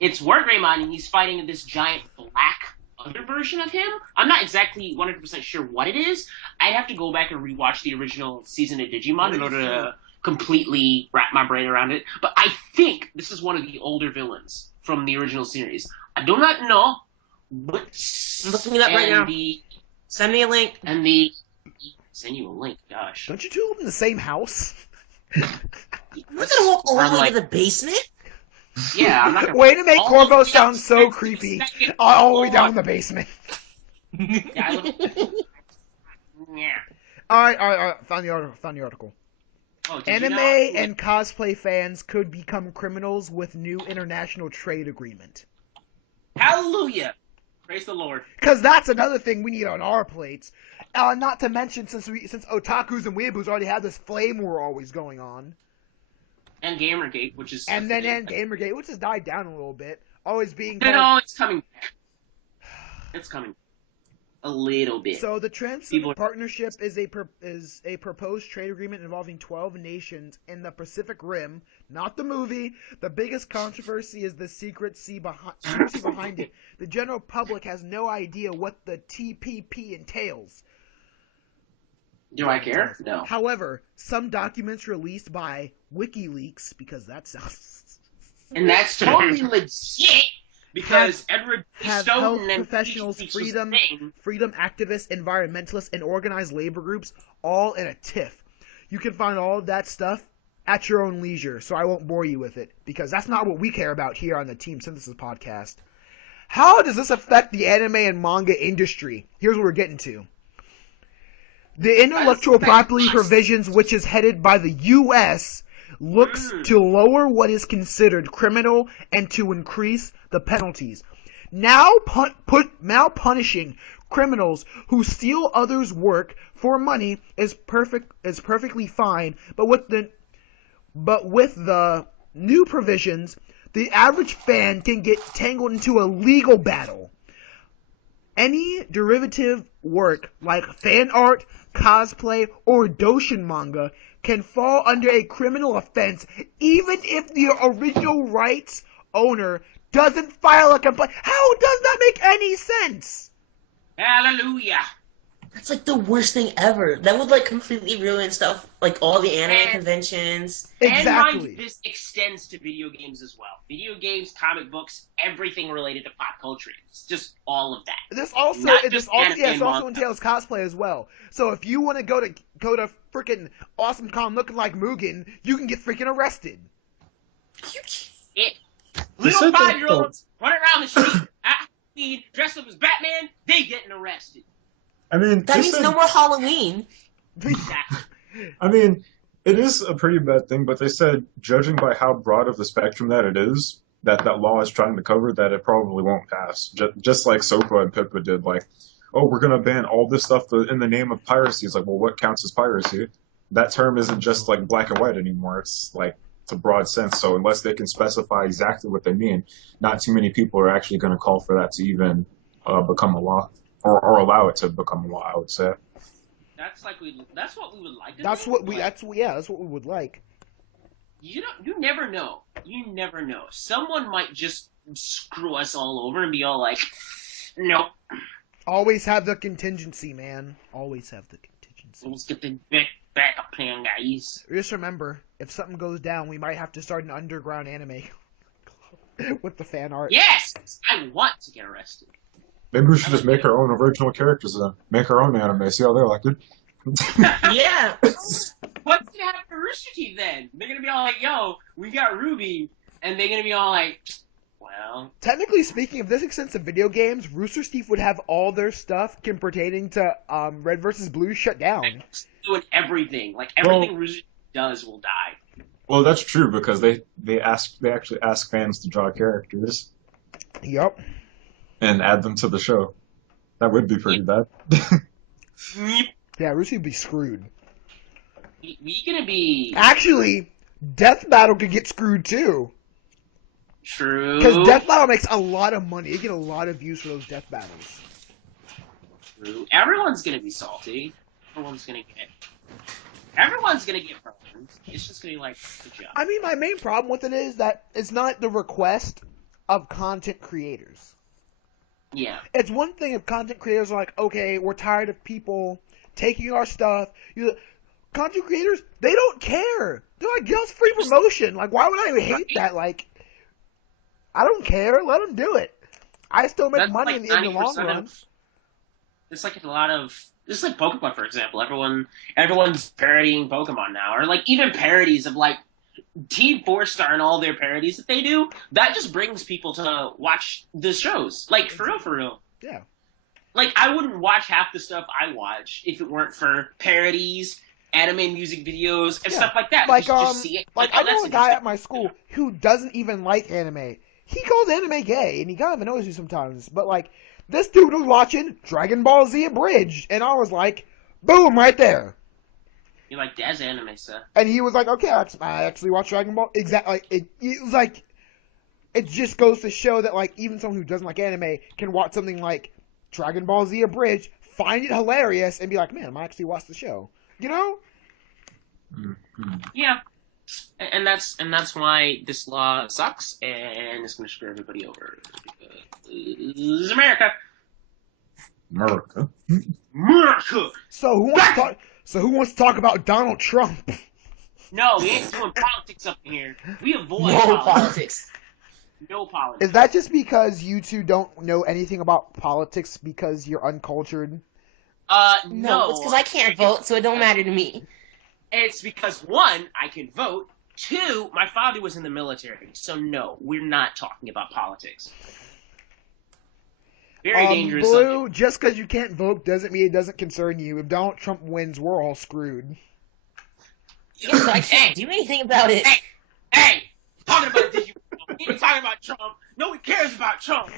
It's War Greymon, and he's fighting this giant black other version of him. I'm not exactly 100% sure what it is. I'd have to go back and rewatch the original season of Digimon in order to completely wrap my brain around it. But I think this is one of the older villains from the original series. I do not know, but I'm looking it up right now. Send me a link. Send you a link. Gosh, Don't you two live in the same house? We're gonna walk all the way to the basement. Yeah, I'm not gonna. Way to make all Corvo the way sound so upstairs to the creepy. second All the way floor. down in the basement. Yeah, yeah. All right. Found the article. Oh, did you Anime not? and cosplay fans could become criminals with new international trade agreement. Hallelujah! Praise the Lord. Because that's another thing we need on our plates. Not to mention, since otakus and weeaboos already have this flame war always going on. And Gamergate, which is... And Gamergate, which has died down a little bit. Always being No, it's coming back. It's coming a little bit. So the Trans-Pacific Partnership is a proposed trade agreement involving 12 nations in the Pacific Rim, not the movie. The biggest controversy is the secrecy behind it. The general public has no idea what the TPP entails. Do I care? No. However, some documents released by WikiLeaks, because that sounds... And that's totally legit, because Edward have Snowden health and professionals, WikiLeaks was freedom the thing. activists, environmentalists, and organized labor groups all in a tiff. You can find all of that stuff at your own leisure, so I won't bore you with it, because that's not what we care about here on the Team Synthesis podcast. How does this affect the anime and manga industry? Here's what we're getting to. The intellectual property provisions, which is headed by the U.S., looks to lower what is considered criminal and to increase the penalties. Now punishing criminals who steal others' work for money is perfectly fine, but with the new provisions, the average fan can get tangled into a legal battle. Any derivative work like fan art, cosplay, or doshin manga can fall under a criminal offense even if the original rights owner doesn't file a complaint. How does that make any sense? Hallelujah! That's like the worst thing ever. That would like completely ruin stuff, like all the anime And- conventions. Exactly. And mind, this extends to video games as well. Video games, comic books, everything related to pop culture. It's just all of that. This also Not just anime and also manga. entails cosplay as well. So if you want to go to freaking Awesome Con looking like Mugen, you can get freaking arrested. Little said that 5-year-olds running around the street, dressed up as Batman, they getting arrested. I mean, That means no more Halloween. Exactly. I mean, it is a pretty bad thing, but they said, judging by how broad of the spectrum that it is, that law is trying to cover, that it probably won't pass. Just like Sopa and Pippa did, like, oh, we're going to ban all this stuff in the name of piracy. It's like, well, what counts as piracy? That term isn't just like black and white anymore. It's a broad sense. So unless they can specify exactly what they mean, not too many people are actually going to call for that to even become a law or allow it to become a law, I would say. That's what we would like to That's do, what but that's what we would like. you never know. You never know. Someone might just screw us all over and be all like, nope. Always have the contingency, man. Always have the contingency. Let's get the backup plan, guys. Just remember, if something goes down, we might have to start an underground anime with the fan art. Yes! I want to get arrested. Maybe we should just make our own original characters then. Make our own anime. See how they're like it. Yeah. What's gonna happen to Rooster Teeth then? They're gonna be all like, yo, we got Ruby. And they're gonna be all like, well... Technically speaking, if this extends to video games, Rooster Teeth would have all their stuff pertaining to Red vs. Blue shut down. Doing everything. Like, everything Rooster Teeth does will die. Well, that's true because they actually ask fans to draw characters Yup. and add them to the show. That would be pretty bad. Yeah, Rooster would be screwed. We gonna be... Actually, Death Battle could get screwed too. True. Because Death Battle makes a lot of money. They get a lot of views for those Death Battles. true. Everyone's gonna be salty. Everyone's gonna get burned. It's just gonna be like good job. I mean, my main problem with it is that it's not the request of content creators. Yeah. It's one thing if content creators are like, okay, we're tired of people taking our stuff. Content creators, they don't care. They're like, give us free promotion. Like, why would I even hate that? Like, I don't care. Let them do it. I still make That's money like in the long 90% run. It's like a lot of. It's like Pokemon, for example. Everyone's parodying Pokemon now, or like even parodies of like Team 4-Star and all their parodies that they do. That just brings people to watch the shows. Like for real. Yeah. Like I wouldn't watch half the stuff I watch if it weren't for parodies, anime music videos, and stuff like that. Like just see it. Like I know a guy at my school who doesn't even like anime. He calls anime gay, and he kind of annoys me sometimes. But like, this dude was watching Dragon Ball Z Abridged, and I was like, boom, right there. You're like, that's anime, sir. And he was like, okay, I actually watched Dragon Ball. Exactly. Like, it was like, it just goes to show that like even someone who doesn't like anime can watch something like Dragon Ball Z Abridged, find it hilarious, and be like, man, I actually watched the show. You know? Mm-hmm. Yeah. And that's why this law sucks, and it's going to screw everybody over. It's America. America. America. So who wants to talk about Donald Trump? No, we ain't doing politics up in here. We avoid No politics. politics. No politics. Is that just because you two don't know anything about politics because you're uncultured? No. It's because I can't vote, so it don't matter to me. It's because, one, I can vote. Two, my father was in the military. So, no, we're not talking about politics. Very dangerous Blue, subject. just because you can't vote doesn't mean it doesn't concern you. If Donald Trump wins, we're all screwed. Yeah, so I can't do anything about it. Hey! Talking about Digimon. We ain't talking about Trump. No one cares about Trump.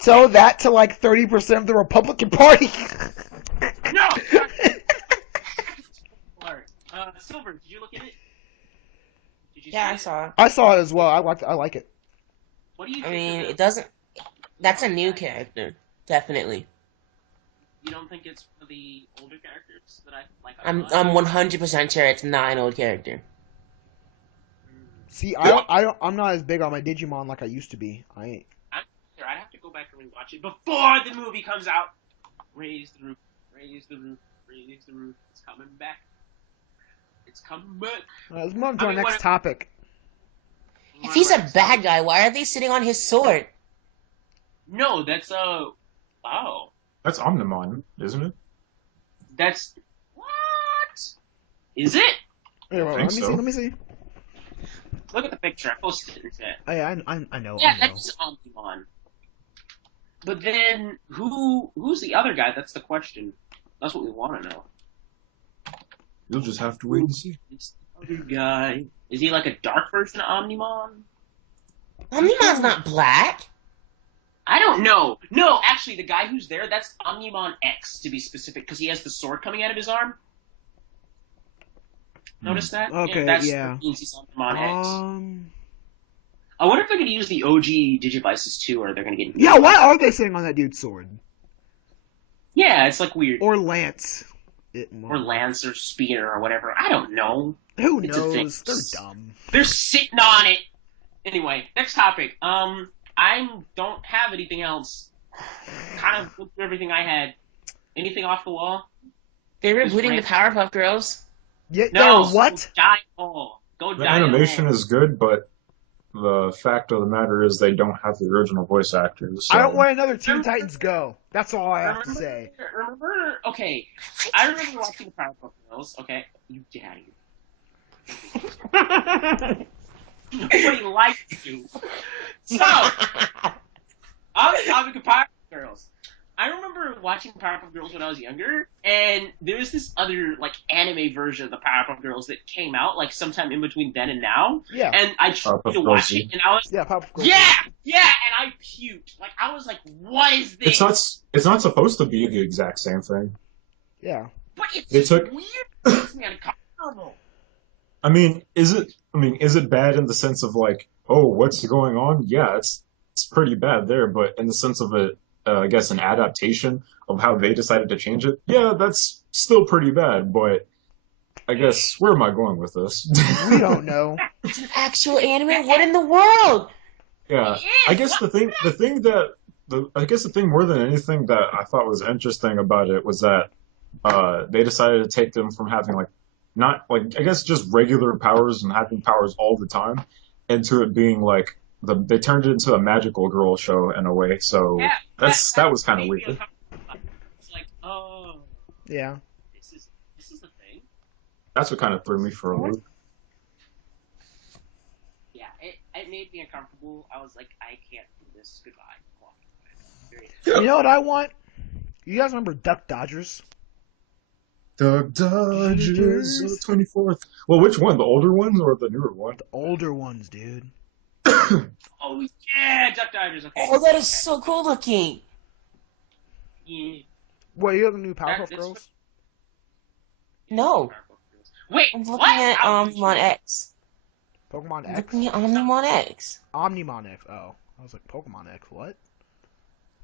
Tell that to like 30% of the Republican Party. No! Silver, did you look at it? Did you Yeah, see I it? saw. I saw it as well. I like it. What do you I think mean, of it doesn't. That's a new character, definitely. You don't think it's one of the older characters that I like? I'm 100% sure it's not an old character. See, I'm not as big on my Digimon like I used to be. I ain't. I'd have to go back and rewatch it before the movie comes out. Raise the roof, raise the roof, raise the roof. It's coming back. It's coming back. Let's move on to our next topic. If he's a bad guy, why are they sitting on his sword? No, that's That's Omnimon, isn't it? that's what? Is it? Here, well, think so. Let me see. Look at the picture. I posted it in chat. Oh, yeah, I know. Yeah, I know. that's Omnimon. But then who's the other guy? That's the question. That's what we want to know. You'll just have to wait and see. It's the other guy. Is he like a dark version of Omnimon? Omnimon's not black. I don't know. No, actually, the guy who's there, that's Omnimon X, to be specific, because he has the sword coming out of his arm. Notice that? Okay, that's yeah. means he's Omnimon X. Um. I wonder if they're going to use the OG Digivices too, or they're going to get... Yeah, why are they sitting on that dude's sword? Yeah, it's like weird. Or Lance. Or Lance or Spear or whatever. I don't know. Who It's a thing. knows? They're dumb. They're sitting on it! Anyway, next topic. I don't have anything else. Kind of looked through everything I had. Anything off the wall? They're Just rebooting the Powerpuff Girls. Yeah, No. what? Go die all. Go The die animation all. is good, but the fact of the matter is they don't have the original voice actors. So. I don't want another Teen Titans Go. That's all I have to say. Remember? Okay. I remember watching the Powerpuff Girls. Okay. You get out of here. Nobody likes you. So, on the topic of Powerpuff Girls, I remember watching Powerpuff Girls when I was younger, and there was this other, like, anime version of the Powerpuff Girls that came out, like, sometime in between then and now. Yeah. And I tried Powerpuff to watch Girls. it, and I was, Yeah, Pop Girls. yeah, and I puked. Like, I was like, what is this? It's not supposed to be the exact same thing. Yeah. But it's They just took- weird. It makes me uncomfortable. I mean, is it bad in the sense of like, oh, what's going on? Yeah, it's pretty bad there, but in the sense of it I guess, an adaptation of how they decided to change it, yeah, that's still pretty bad. But I guess where am I going with this? We don't know. It's an actual anime? What in the world? Yeah, I guess the thing more than anything that I thought was interesting about it was that they decided to take them from having like not like I guess just regular powers and having powers all the time into it being like they turned it into a magical girl show in a way. So Yeah, that was kind of made me weird. uncomfortable. It's like, oh, Yeah. this is the thing. That's what kind of threw me for a loop. Yeah, it made me uncomfortable. I was like, I can't do this. Goodbye. Walk away. You know what I want? You guys remember Duck Dodgers? The Dodgers 24th. Well, which one? The older one or the newer one? The older ones, dude. Oh yeah, Duck Dodgers. Okay. Oh, that is so cool looking. Yeah. What, you have the new Powerpuff That's Girls? No, Wait, I'm looking what? at Omnimon X. Pokemon I'm X? looking at Omnimon X. Omnimon X. Oh. I was like, Pokemon X, what?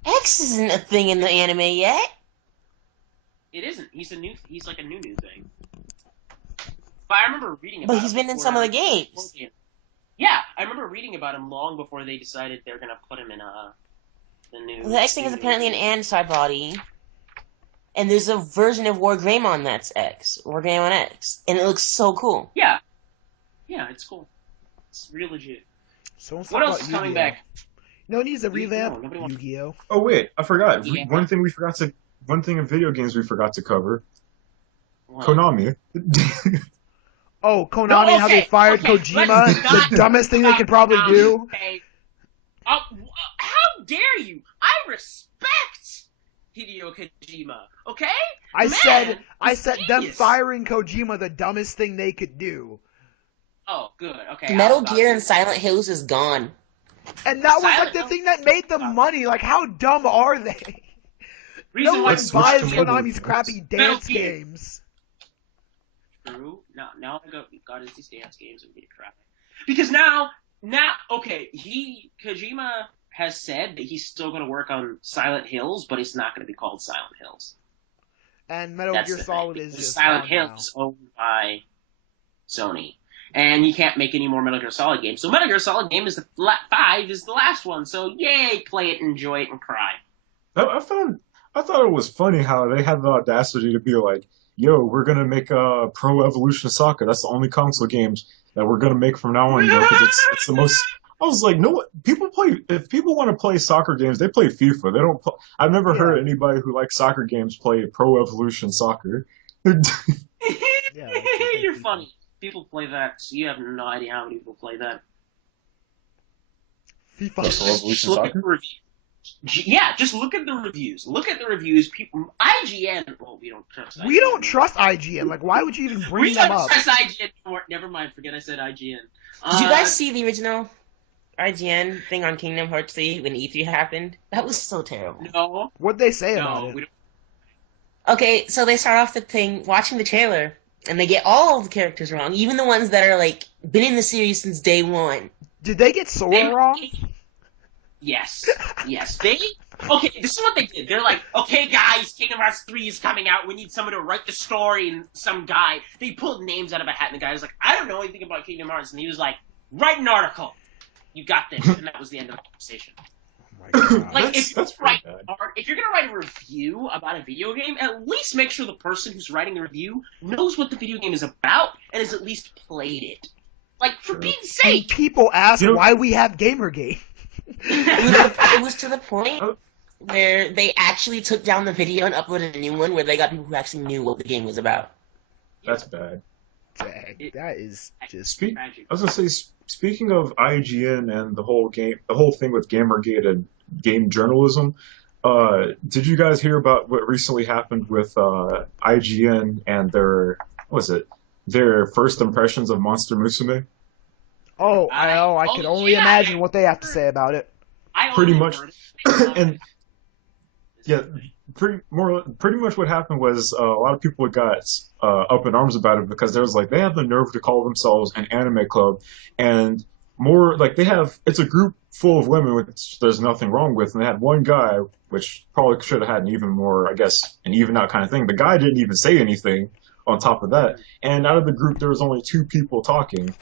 X isn't a thing in the anime yet. It isn't. He's like a new thing. But I remember reading about But he's him been in before- some of the games. Yeah, I remember reading about him long before they decided they're gonna put him in the new. The X thing is apparently an anti-body. And there's a version of Wargreymon that's X. Wargreymon X. And it looks so cool. Yeah, it's cool. It's real legit. Someone's What talking else about is coming Yu-Gi-Oh. back? No, it needs a No, revamp. nobody wants- Yu-Gi-Oh. Oh wait, I forgot. Yeah. One thing in video games we forgot to cover. What? Konami. Oh, Konami, No, how they okay, fired okay, Kojima. let's not The dumbest thing they talk could probably about do. Konami, okay? How dare you? I respect Hideo Kojima, okay? I Man, said he's them genius. firing Kojima the dumbest thing they could do. Oh, good. Okay. Metal I'll- Gear and Silent Hills is gone. And that was like Silent the Hill- thing that made them money. Like, how dumb are they? Reason No why one Let's switch buys to mobile Konami's games. crappy Metal dance Gear. games. True. Now I got into these dance games and be a crap. Because now okay, Kojima has said that he's still going to work on Silent Hills, but it's not going to be called Silent Hills. And Metal That's Gear the Solid thing. is Because just Silent gone now. Hills is owned by Sony, and he can't make any more Metal Gear Solid games. So Metal Gear Solid game is 5 is the last one. So yay, play it, enjoy it, and cry. I thought it was funny how they had the audacity to be like, "Yo, we're gonna make Pro Evolution Soccer. That's the only console games that we're gonna make from now on, because it's the most." I was like, "No, people play. If people want to play soccer games, they play FIFA. They don't. I've never heard anybody who likes soccer games play Pro Evolution Soccer." Yeah, You're funny. People play that. So you have no idea how many people play that. FIFA. Pro Evolution Just look at Soccer? the reviews. Yeah, just look at the reviews. Look at the reviews. People, IGN. Well, we don't trust. IGN. We don't trust IGN. Like, why would you even bring We them don't up? trust IGN anymore. Never mind. Forget I said IGN. Did you guys see the original IGN thing on Kingdom Hearts 3 when E3 happened? That was so terrible. No, What'd they say about no, it? we don't. Okay, so they start off the thing watching the trailer, and they get all of the characters wrong, even the ones that are like been in the series since day one. Did they get Sora wrong? Yes. Okay, this is what they did. They're like, okay, guys, Kingdom Hearts 3 is coming out. We need someone to write the story, and some guy. They pulled names out of a hat, and the guy was like, I don't know anything about Kingdom Hearts, and he was like, write an article. You got this, and that was the end of the conversation. Oh my God. Like, That's- if that's you write pretty bad. art, if you're gonna write a review about a video game, at least make sure the person who's writing the review knows what the video game is about and has at least played it. Like, for True. being And sake. people ask You know- why we have Gamergate. It was to the point where they actually took down the video and uploaded a new one where they got people who actually knew what the game was about. That's bad. Dang, that is just. Speak, Tragic. I was gonna say, speaking of IGN and the whole thing with Gamergate and game journalism, did you guys hear about what recently happened with IGN and their first impressions of Monster Musume? Oh, I can only imagine what they have to say about it. I Pretty only much. heard it. And yeah, pretty much what happened was a lot of people got up in arms about it because there was like they have the nerve to call themselves an anime club, and more like it's a group full of women, which there's nothing wrong with, and they had one guy, which probably should have had an even more, I guess, an even out kind of thing. The guy didn't even say anything on top of that, and out of the group there was only two people talking.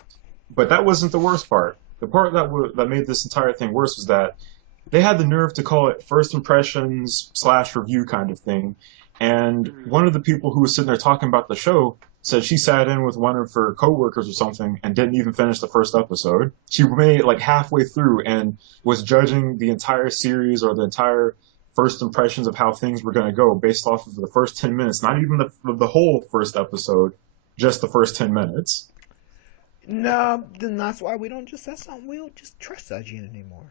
But that wasn't the worst part. The part that made this entire thing worse was that they had the nerve to call it first impressions / review kind of thing. And one of the people who was sitting there talking about the show said she sat in with one of her coworkers or something and didn't even finish the first episode. She made it like halfway through and was judging the entire series or the entire first impressions of how things were going to go based off of the first 10 minutes, not even the whole first episode, just the first 10 minutes. No, then that's why we don't just trust IGN anymore.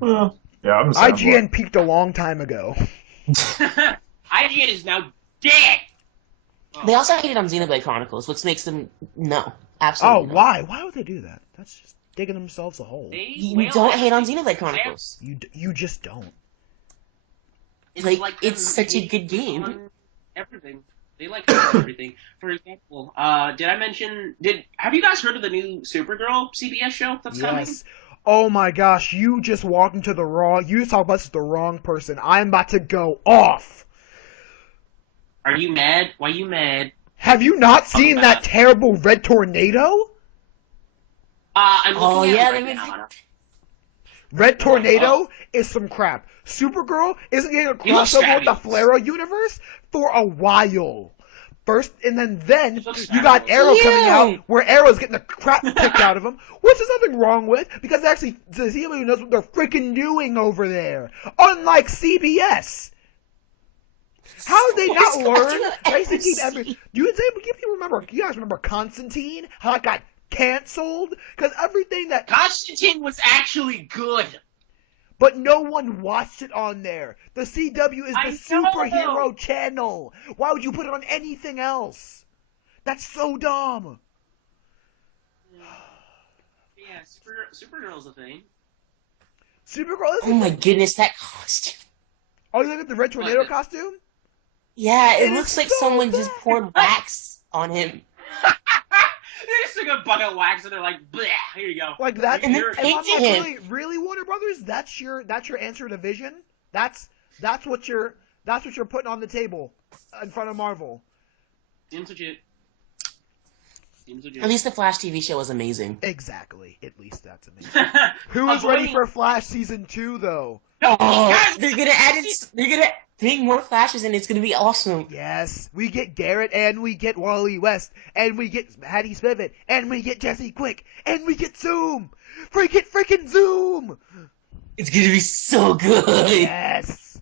Well, yeah, I'm just IGN peaked a long time ago. IGN is now dead. They also hated on Xenoblade Chronicles, which makes them no, absolutely. Oh, not. why? Why would they do that? That's just digging themselves a hole. You don't hate on Xenoblade Chronicles. You just don't. It's such a good game. On everything. They like everything. For example, have you guys heard of the new Supergirl CBS show that's coming? Yes. Oh my gosh, you just walked into you talk about the wrong person. I'm about to go off. Are you mad? Why are you mad? Have you not seen that terrible Red Tornado? I'm looking at it they right now. Red Tornado is some crap. Supergirl isn't getting a crossover with the Flare universe for a while. First, and then you got Arrow coming out, where Arrow's getting the crap picked out of him, which there's nothing wrong with, because actually, the CW knows what they're freaking doing over there. Unlike CBS. How did they not learn? Do you guys remember Constantine? How it got canceled? Because everything that Constantine was actually good. But no one watched it on there. The CW is the superhero channel. Why would you put it on anything else? That's so dumb. Yeah, Supergirl's a thing. Supergirl is. Oh my goodness, that costume. Oh, you look at the Red Tornado costume? Yeah, it looks is like so someone good. just poured wax on him. They just took a bucket of wax and they're like, bleh, here you go. Like that. And then painted him. Really, Warner Brothers? That's your answer to Vision? That's what you're putting on the table in front of Marvel. Seems legit. At least the Flash TV show was amazing. Exactly. At least that's amazing. Who is ready for Flash season 2 though? Oh, they're gonna bring more Flashes and it's gonna be awesome. Yes, we get Garrett, and we get Wally West, and we get Hattie Spivot, and we get Jesse Quick, and we get Zoom! Freaking Zoom! It's gonna be so good! Yes!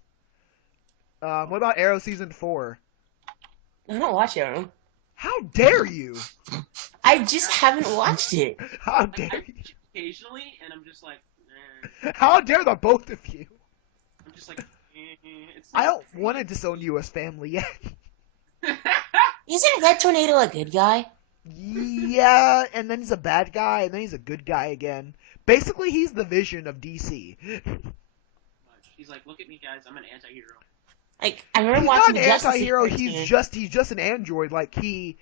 What about Arrow Season 4? I don't watch Arrow. How dare you? I just haven't watched it. How dare you? Occasionally, and I'm just like, eh. How dare the both of you? I'm just like, it's I don't want to disown you as family yet. Isn't Red Tornado a good guy? Yeah, and then he's a bad guy, and then he's a good guy again. Basically, he's the Vision of DC. He's like, look at me, guys, I'm an anti-hero. Like, I remember He's watching not an Justice anti-hero. League He's cartoon. just an android. Like he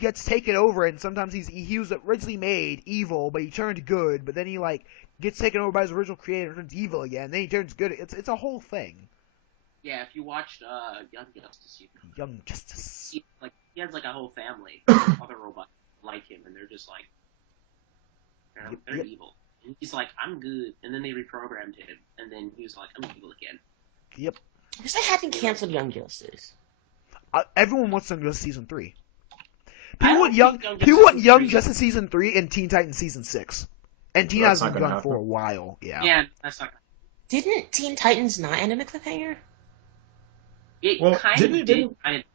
gets taken over, and sometimes he was originally made evil, but he turned good. But then he like gets taken over by his original creator, and turns evil again. Then he turns good. It's a whole thing. Yeah, if you watched Young Justice, Young Justice. He has like a whole family of other robots like him, and they're just like they're Yep. evil. And he's like, I'm good, and then they reprogrammed him, and then he was like, I'm evil again. Yep. I guess I hadn't canceled Young Justice. Everyone wants Young Justice season 3. I People don't want think People want Young 3 Justice season 3 and Teen Titans season 6. And Teen That's Titans has not been gonna gone for a happen. while. Yeah. Yeah, that's not. Didn't Teen Titans not end in a cliffhanger? It Well, kind didn't of it- did. didn't-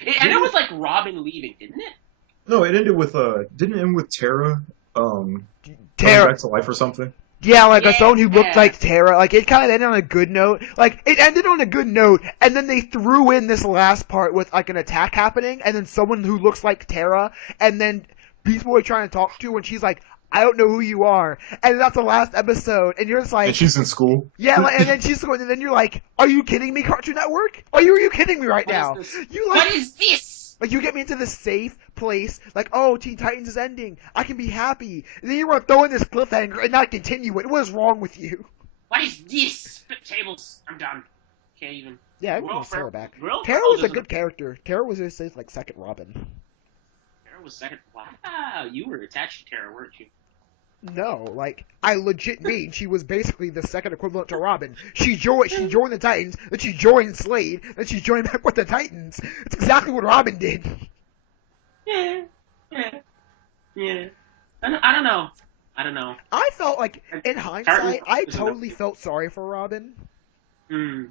It ended with like Robin leaving, didn't it? No, it ended with didn't it end with Tara coming Tara. back to life or something? Yeah, like Yeah. someone who looked like Tara. Like, it kind of ended on a good note. Like, it ended on a good note, and then they threw in this last part with, like, an attack happening, and then someone who looks like Tara, and then Beast Boy trying to talk to her, and she's like, I don't know who you are. And that's the last episode, and you're just like... And she's in school. Yeah, like, and then she's going, and then you're like, are you kidding me, Cartoon Network? Are you kidding me right now? What is this? You like... What is this? Like, you get me into this safe place, like, oh, Teen Titans is ending. I can be happy. And then you want to throw in this cliffhanger and not continue it. What is wrong with you? What is this? Spit tables. I'm done. Can't even. Yeah, I Will want Tara Ferrell- back. Will Tara Ferrell was a doesn't- good character. Tara was just like second Robin. Tara was second. Wow, you were attached to Tara, weren't you? No, like, I legit mean she was basically the second equivalent to Robin. She joined the Titans, then she joined Slade, then she joined back with the Titans. It's exactly what Robin did. Yeah. I don't know. I felt like, in hindsight, I totally felt sorry for Robin. Hmm.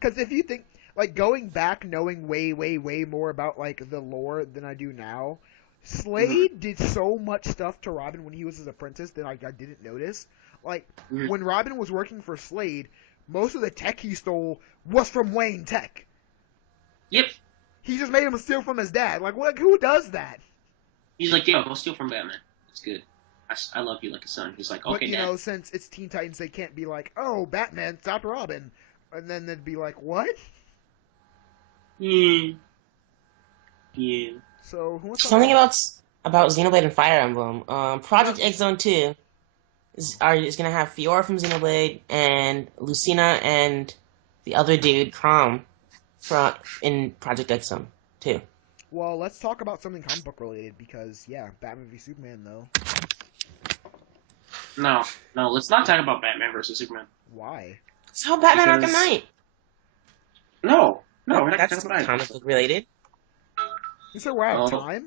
Because if you think, like, going back knowing way, way, way more about, like, the lore than I do now, Slade did so much stuff to Robin when he was his apprentice that I didn't notice. Like, when Robin was working for Slade, most of the tech he stole was from Wayne Tech. Yep. He just made him steal from his dad. Like, who does that? He's like, yo, go steal from Batman. It's good. I love you like a son. He's like, okay, But, you Dad. know, since it's Teen Titans, they can't be like, oh, Batman stopped Robin. And then they'd be like, what? Yeah. So, who wants to Something about Xenoblade and Fire Emblem. Project X Zone 2 is going to have Fiora from Xenoblade and Lucina and the other dude, Crom, in Project X Zone 2. Well, let's talk about something comic book related because, yeah, Batman v Superman, though. No, let's not talk about Batman versus Superman. Why? So Batman Arkham Because- Knight. No, we're not That's talking about it. comic book related. You said we're out of Oh. time?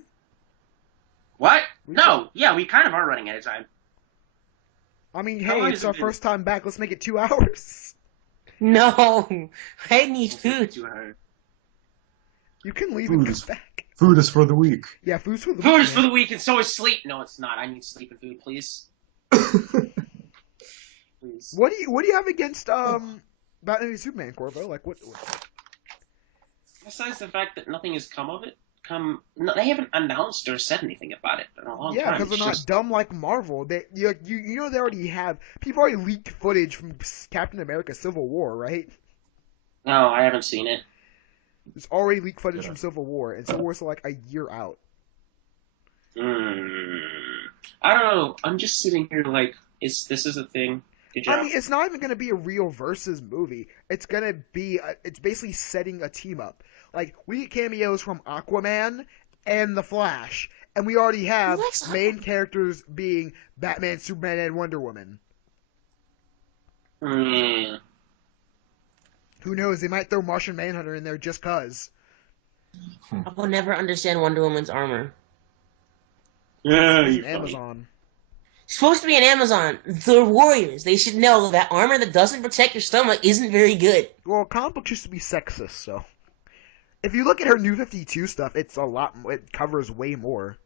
What? No, yeah, we kind of are running out of time. I mean, How hey, long it's has it our been? first time back. Let's make it 2 hours. No, I need food. You can leave Food and is- come back. Food is for the weak. Yeah, food's for the Food is weekend. for the weak, and so is sleep. No, it's not. I need sleep and food, please. Please. What do you have against Batman v Superman, Corvo? Like what? Besides the fact that nothing has come of it, no, they haven't announced or said anything about it in a long Yeah, time. because they're It's not just- dumb like Marvel. They you know they already have people already leaked footage from Captain America: Civil War, right? No, I haven't seen it. There's already leaked footage Yeah. from Civil War, and Civil War's like a year out. I don't know. I'm just sitting here like, this is a thing? Good job. I mean, it's not even going to be a real versus movie. It's going to be, it's basically setting a team up. Like, we get cameos from Aquaman and The Flash, and we already have What's main characters being Batman, Superman, and Wonder Woman. Hmm. Who knows? They might throw Martian Manhunter in there just cause. I will never understand Wonder Woman's armor. Yeah, It's you're funny. Amazon. It's supposed to be an Amazon. They're warriors. They should know that armor that doesn't protect your stomach isn't very good. Well, comic books used to be sexist, so. If you look at her New 52 stuff, it's a lot. It covers way more.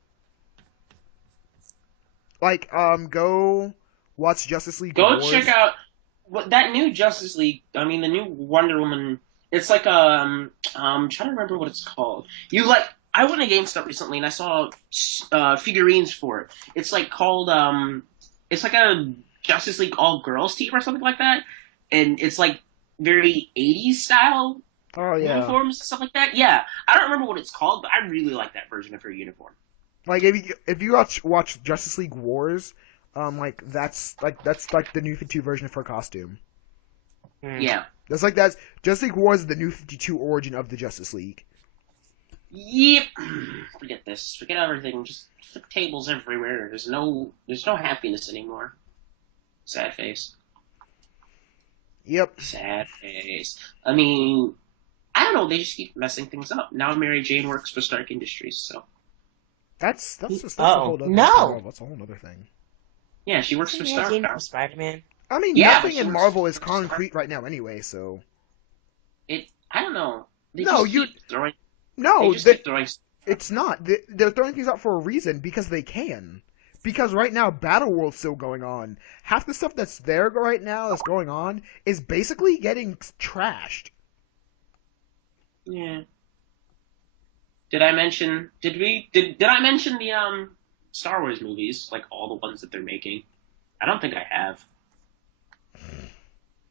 Like, go watch Justice League Go Wars. check out that new Justice League. I mean, the new Wonder Woman. It's like I'm trying to remember what it's called. I went to GameStop recently and I saw figurines for it. It's like called it's like a Justice League all girls team or something like that, and it's like very 80s style Oh yeah. uniforms and stuff like that. Yeah, I don't remember what it's called, but I really like that version of her uniform. Like if you watch Justice League Wars, that's the New 52 version of her costume. Yeah. That's Justice League Wars is the New 52 origin of the Justice League. Yep. Forget this. Forget everything. Just flip tables everywhere. There's no happiness anymore. Sad face. Yep. Sad face. I mean, I don't know. They just keep messing things up. Now Mary Jane works for Stark Industries, so That's just a Oh, whole other no. That's a whole other thing. yeah, she works for Stark now. Spider-Man. I mean, Yeah, nothing but in she Marvel works- is concrete right now anyway, so. I don't know. They No, just you- keep throwing. No, They just keep throwing. it's not. They're throwing things out for a reason because they can. Because right now, Battleworld's still going on. Half the stuff that's there right now that's going on is basically getting trashed. Yeah. Did I mention? Did I mention the Star Wars movies, like all the ones that they're making? I don't think I have.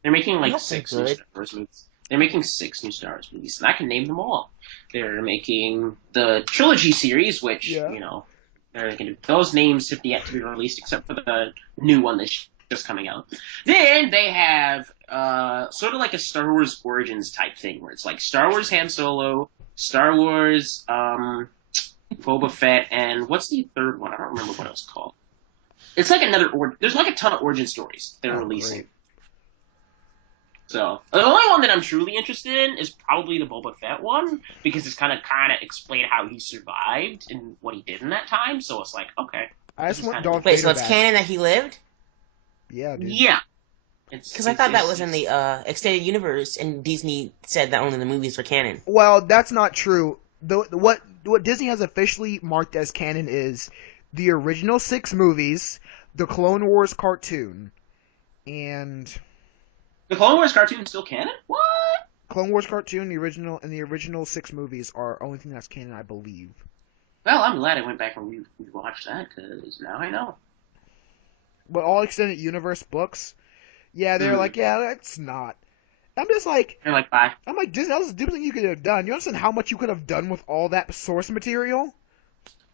They're making like That's 6 good. Star Wars movies. They're making 6 new Star Wars movies, and I can name them all. They're making the trilogy series, which, Yeah. they're going to, those names have yet to be released, except for the new one that's just coming out. Then they have sort of like a Star Wars Origins type thing, where it's like Star Wars Han Solo, Star Wars Boba Fett, and what's the third one? I don't remember what it was called. It's like there's like a ton of origin stories they're releasing. Great. So the only one that I'm truly interested in is probably the Boba Fett one, because it's kind of explain how he survived and what he did in that time. So it's like, okay. I just want kinda Darth Wait, Vader so it's back. canon that he lived? Yeah, dude. Yeah. Because I thought that was in the extended universe, and Disney said that only the movies were canon. Well, that's not true. What Disney has officially marked as canon is the original 6 movies, the Clone Wars cartoon, and The Clone Wars cartoon is still canon? What? Clone Wars cartoon, the original 6 movies are only thing that's canon, I believe. Well, I'm glad I went back and we watched that, because now I know. But all extended universe books, yeah, they're like, yeah, that's not. I'm just like, You're like, bye. I'm like, Disney, that was the stupid thing you could have done. You understand how much you could have done with all that source material?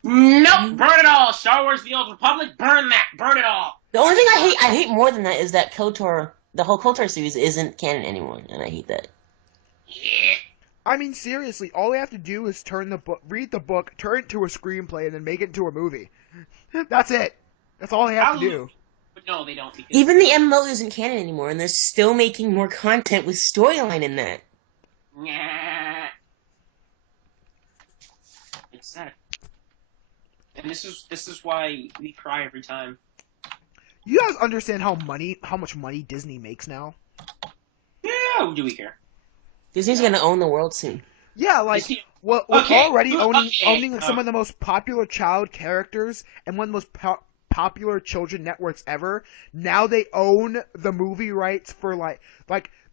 Nope, burn it all. Star Wars: The Old Republic, burn that, burn it all. The only thing I hate more than that is that KOTOR, the whole KOTOR series isn't canon anymore, and I hate that. Yeah. I mean, seriously, all they have to do is read the book, turn it to a screenplay, and then make it into a movie. That's it. That's all they have to do. But no, they don't. Because Even the MMO isn't canon anymore, and they're still making more content with storyline in that. Nah. It's sad. And this is why we cry every time. You guys understand how much money Disney makes now? Yeah, do we care? Disney's gonna own the world soon. Yeah, like Disney- well, Okay, already owning okay, some of the most popular child characters and one of the most popular children networks ever. Now they own the movie rights for like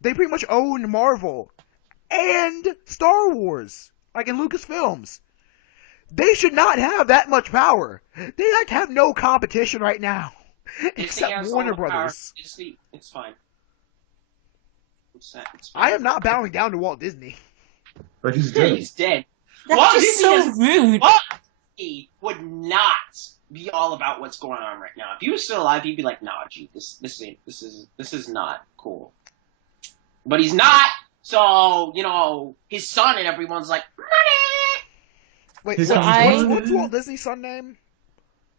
they pretty much own Marvel and Star Wars, like in Lucasfilms. They should not have that much power. They like have no competition right now, Disney except has Warner all the power. Brothers. Disney, it's fine. It's fine. I am not bowing down to Walt Disney. But he's dead. He's dead. That's Walt just Disney so is- rude. Walt Disney would not be all about what's going on right now. If he was still alive, he'd be like, "Nah, gee, this is not cool." But he's not. So his son and everyone's like, "Money." Wait, He's what's Walt Disney's son name?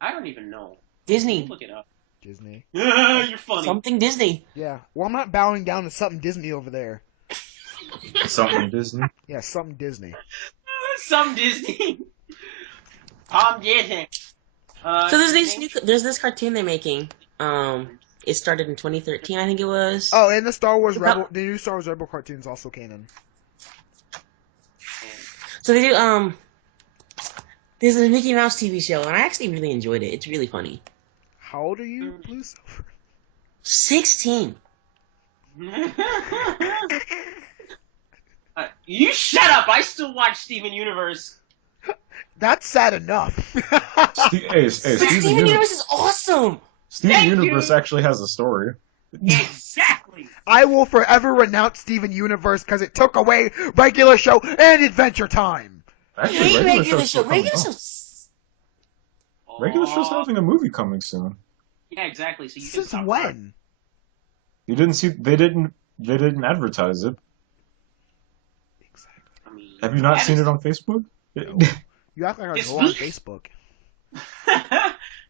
I don't even know. Disney. Look it up. Disney. You're funny. Something Disney. Yeah. Well, I'm not bowing down to something Disney over there. Something Disney. Yeah, something Disney. Some Disney. Tom Disney. So there's this cartoon they're making. It started in 2013, I think it was. Oh, and the Star Wars About- Rebel, the new Star Wars Rebel cartoon's also canon. So they do there's a Mickey Mouse TV show, and I actually really enjoyed it. It's really funny. How old are you, BlueSilver? 16. You shut up! I still watch Steven Universe. That's sad enough. Hey, Steven Steven Universe is awesome. Steven Thank Universe you. actually has a story. Exactly. I will forever renounce Steven Universe because it took away regular show and Adventure Time. I Actually, hate regular show's show. still coming Regular out. show's... Regular show's having a movie coming soon. Yeah, exactly. So you can Since stop when? You didn't see? They didn't advertise it. I mean, Have you not seen it on Facebook? You act like I It's go on me. Facebook.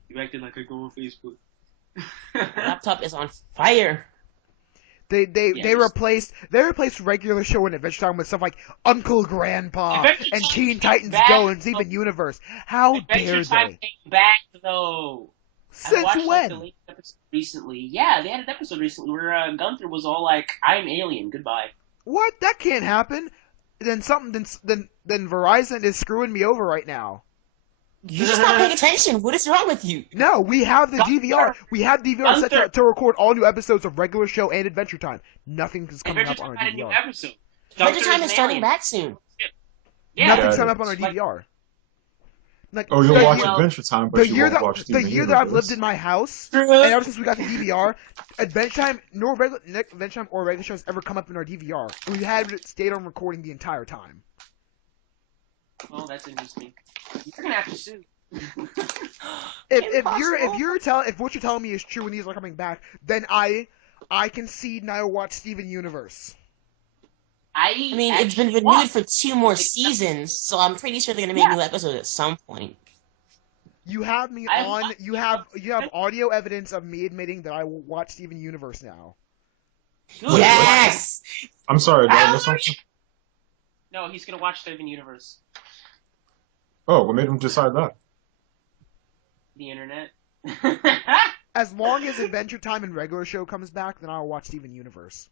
You acted like I go on Facebook. My laptop is on fire. They Yeah, replaced regular show and Adventure Time with stuff like Uncle Grandpa Adventure and Time Teen came Titans back. Go and Steven Universe. How Adventure dare Time they? came back though. I Since watched, like, the when? latest episode recently. Yeah, they had an episode recently where Gunther was all like, "I'm alien, goodbye." What? That can't happen. Then Verizon is screwing me over right now. You're just not paying attention. What is wrong with you? No, we have the Gunther. DVR. We have DVR set Gunther. to record all new episodes of regular show and Adventure Time. Nothing is coming Adventure up on Time our had a new DVR. episode. Adventure Gunther Time an is starting alien. back soon. Yeah, Nothing's Yeah, coming up on our it's like- DVR. Like Oh, you'll the watch year, Adventure Time, but the you year won't that watch the Steven year that I've lived Universe. in my house, and ever since we got the DVR, Adventure Time, no regular Adventure Time or regular shows ever come up in our DVR. We had it stayed on recording the entire time. Well, that's interesting. You're gonna have to sue. If what you're telling me is true and these are coming back, then I concede and I will watch Steven Universe. I mean, it's been renewed for 2 more seasons, so I'm pretty sure they're gonna make new episodes at some point. You have me on. You have audio evidence of me admitting that I will watch Steven Universe now. Good. Yes. I'm sorry, did I miss something? No, he's gonna watch Steven Universe. Oh, what made him decide that? The internet. As long as Adventure Time and regular show comes back, then I'll watch Steven Universe.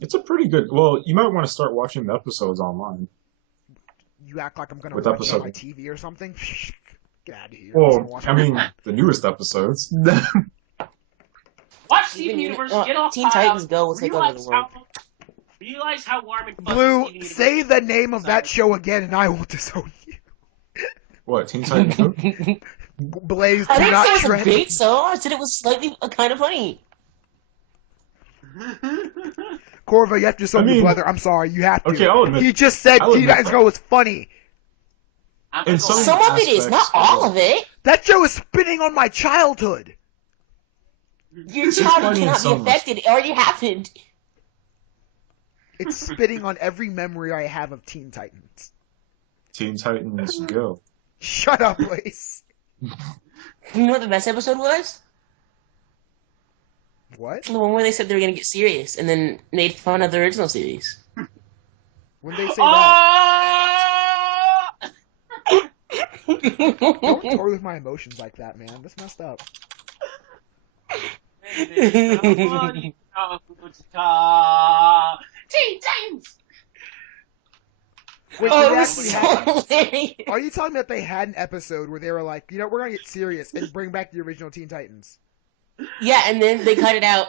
It's a pretty good. Well, you might want to start watching the episodes online. You act like I'm gonna With watch it on my episode. TV or something. Get out of here. Well, I mean, the newest episodes. Watch Steven Universe. Get off. Teen Titans Go will take over the world. Realize how warm and fuzzy Blue, Steven Universe say is. the name of that show again, and I will disown you. What, Teen Titans Go? Blaze, do I didn't not say it was a tread. great show. I said it was slightly kind of funny. Corva, you have to disown I mean- your brother. I'm sorry, you have to. Okay, I'll admit. He just said I'll Teen admit Titans that. Go was funny. I'm gonna In go some- Some of it is, not aspects, all yeah. of it. That show is spitting on my childhood. Your funny childhood in cannot be some affected. It already happened. It's spitting on every memory I have of Teen Titans. Teen Titans Go. Shut up, Blaze. You know what the best episode was? What? The one where they said they were going to get serious and then made fun of the original series. When they say that, Oh! don't toy with my emotions like that, man. That's messed up. Teen Titans. Wait, Oh, they it was actually so had- hilarious. Are you telling me that they had an episode where they were like, you know, we're gonna get serious and bring back the original Teen Titans? Yeah, and then they cut it out.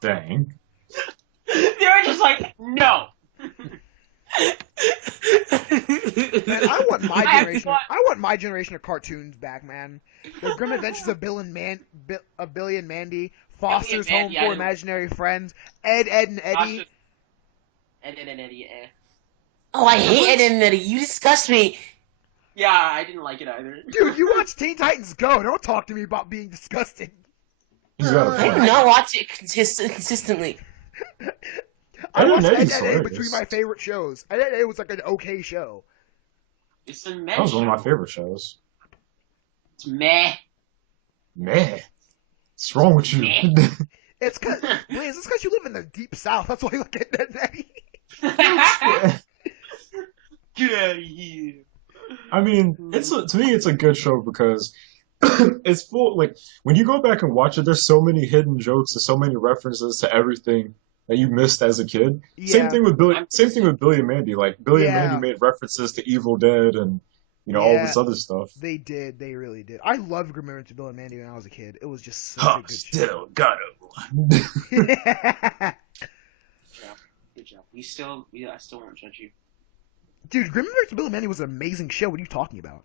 Dang. They were just like, no. Man, I want my I have generation. to- I want my generation of cartoons back, man. The Grim Adventures of Billy and Mandy, Foster's Billy and Home Mandy, I for didn't- Imaginary Friends, Ed, and Eddie. Ed and Eddie, eh. Oh, I hate it, and Eddie. You disgust me. Yeah, I didn't like it either. Dude, you watch Teen Titans Go. Don't talk to me about being disgusting. He's got a I do point. not watch it consistently. I Ed, watched and Ed, Eddie's and Eddie hilarious. between my favorite shows. Ed, and Eddie was like an okay show. It's a meh. That was one of my show. favorite shows. It's meh. Man, what's wrong with you? It's cause, Blaze, it's because you live in the deep south. That's why you look at Ed, and Eddie. Get out of here. I mean, to me, it's a good show because it's full. Like when you go back and watch it, there's so many hidden jokes and so many references to everything that you missed as a kid. Yeah. Same thing with Billy. Same thing with Billy and Mandy. Like Billy and Yeah. Mandy made references to Evil Dead and all Yeah. this other stuff. They did. They really did. I loved Grim Adventures of Bill and Mandy when I was a kid. It was just such Huh, a good still got it. show. Good job. I still won't judge you. Dude, Grim Adventures of Bill and Mandy was an amazing show. What are you talking about?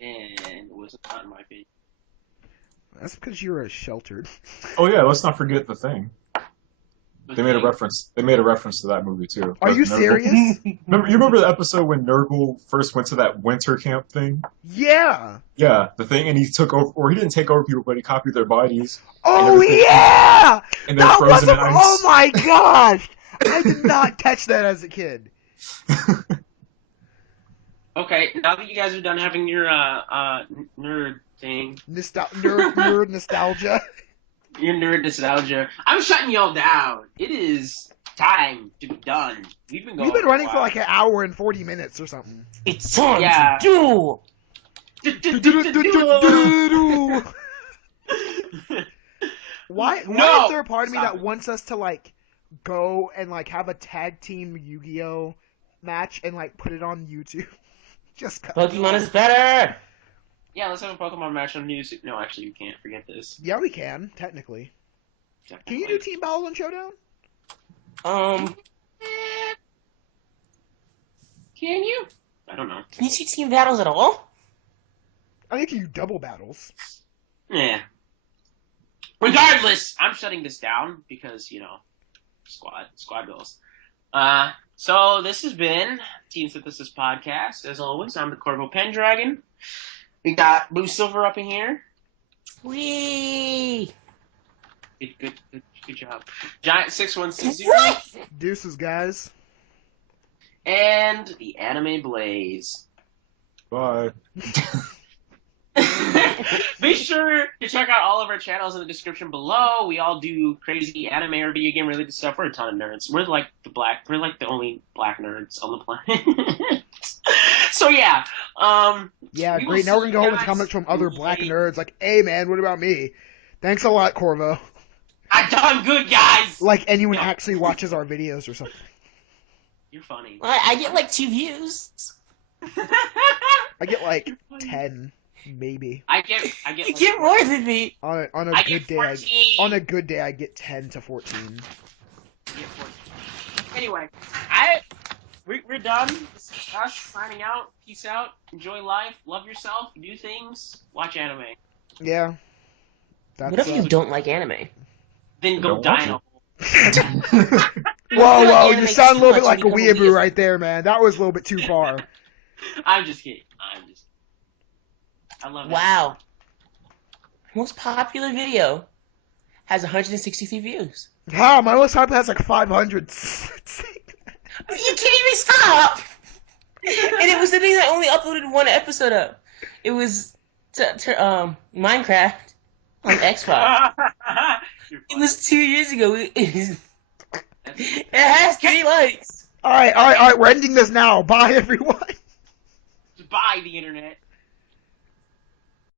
And it was not in my opinion. That's because you're a sheltered. Oh yeah, let's not forget the thing. They made a reference. They made a reference to that movie too. Are you Nurgle. serious? Remember the episode when Nurgle first went to that winter camp thing? Yeah. Yeah, the thing, and he took over, or he didn't take over people, but he copied their bodies, Oh everything- yeah. and they're That frozen was in ice. oh my gosh! I did not catch that as a kid. Okay, now that you guys are done having your nerd thing, Nerd nostalgia. your nerd nostalgia, I'm shutting y'all down. It is time to be done. We've been going. We've been running for a while. like an hour and 40 minutes or something. It's time Yeah. to do. Why No! is there a part of me Stop that it. wants us to like go and like have a tag team Yu-Gi-Oh match and like put it on YouTube? Just 'cause. Pokemon is better. Yeah, let's have a Pokemon match on music. No, actually, you can't. Forget this. Yeah, we can technically. Can you do Team Battle and Showdown? Um, Can you? I don't know. Can you see team battles at all? I think you double battles. Yeah. Regardless, I'm shutting this down because, squad goals. So this has been Team Synthesis Podcast. As always, I'm the Corvo Pendragon. We got BlueSilver up in here. Whee! Good job. Giant 6160. What? Deuces, guys. And the Anime Blaze. Bye. Be sure to check out all of our channels in the description below. We all do crazy anime or video game related stuff. We're a ton of nerds. We're like the only black nerds on the planet. So yeah. Yeah, we great. will Now we're gonna see go home you with guys comments from other black later. nerds like, hey man, what about me? Thanks a lot, Corvo. I've done good, guys. Like anyone No. actually watches our videos or something. You're funny. I get like 2 views. I get like 10, maybe. I get. You Like, get more than me. On a I good get day, 14. on a good day, I get 10 to 14. I get 14. Anyway, we're done. This is us signing out. Peace out. Enjoy life. Love yourself. Do things. Watch anime. Yeah. That's, What if you don't like anime? Then go Don't die watch in a it. hole. Whoa, like whoa, anime you sound a too little bit much, like a you become a weeaboo weeaboo. right there, man. That was a little bit too far. I'm just kidding. I love it. Wow. Most popular video has 163 views. Wow, my most popular has like 500. You can't even stop! And it was the thing that I only uploaded 1 episode of. It was Minecraft on Xbox. You're It funny. was 2 years ago. It has 3 likes. Alright, we're ending this now. Bye, everyone. Bye, the internet.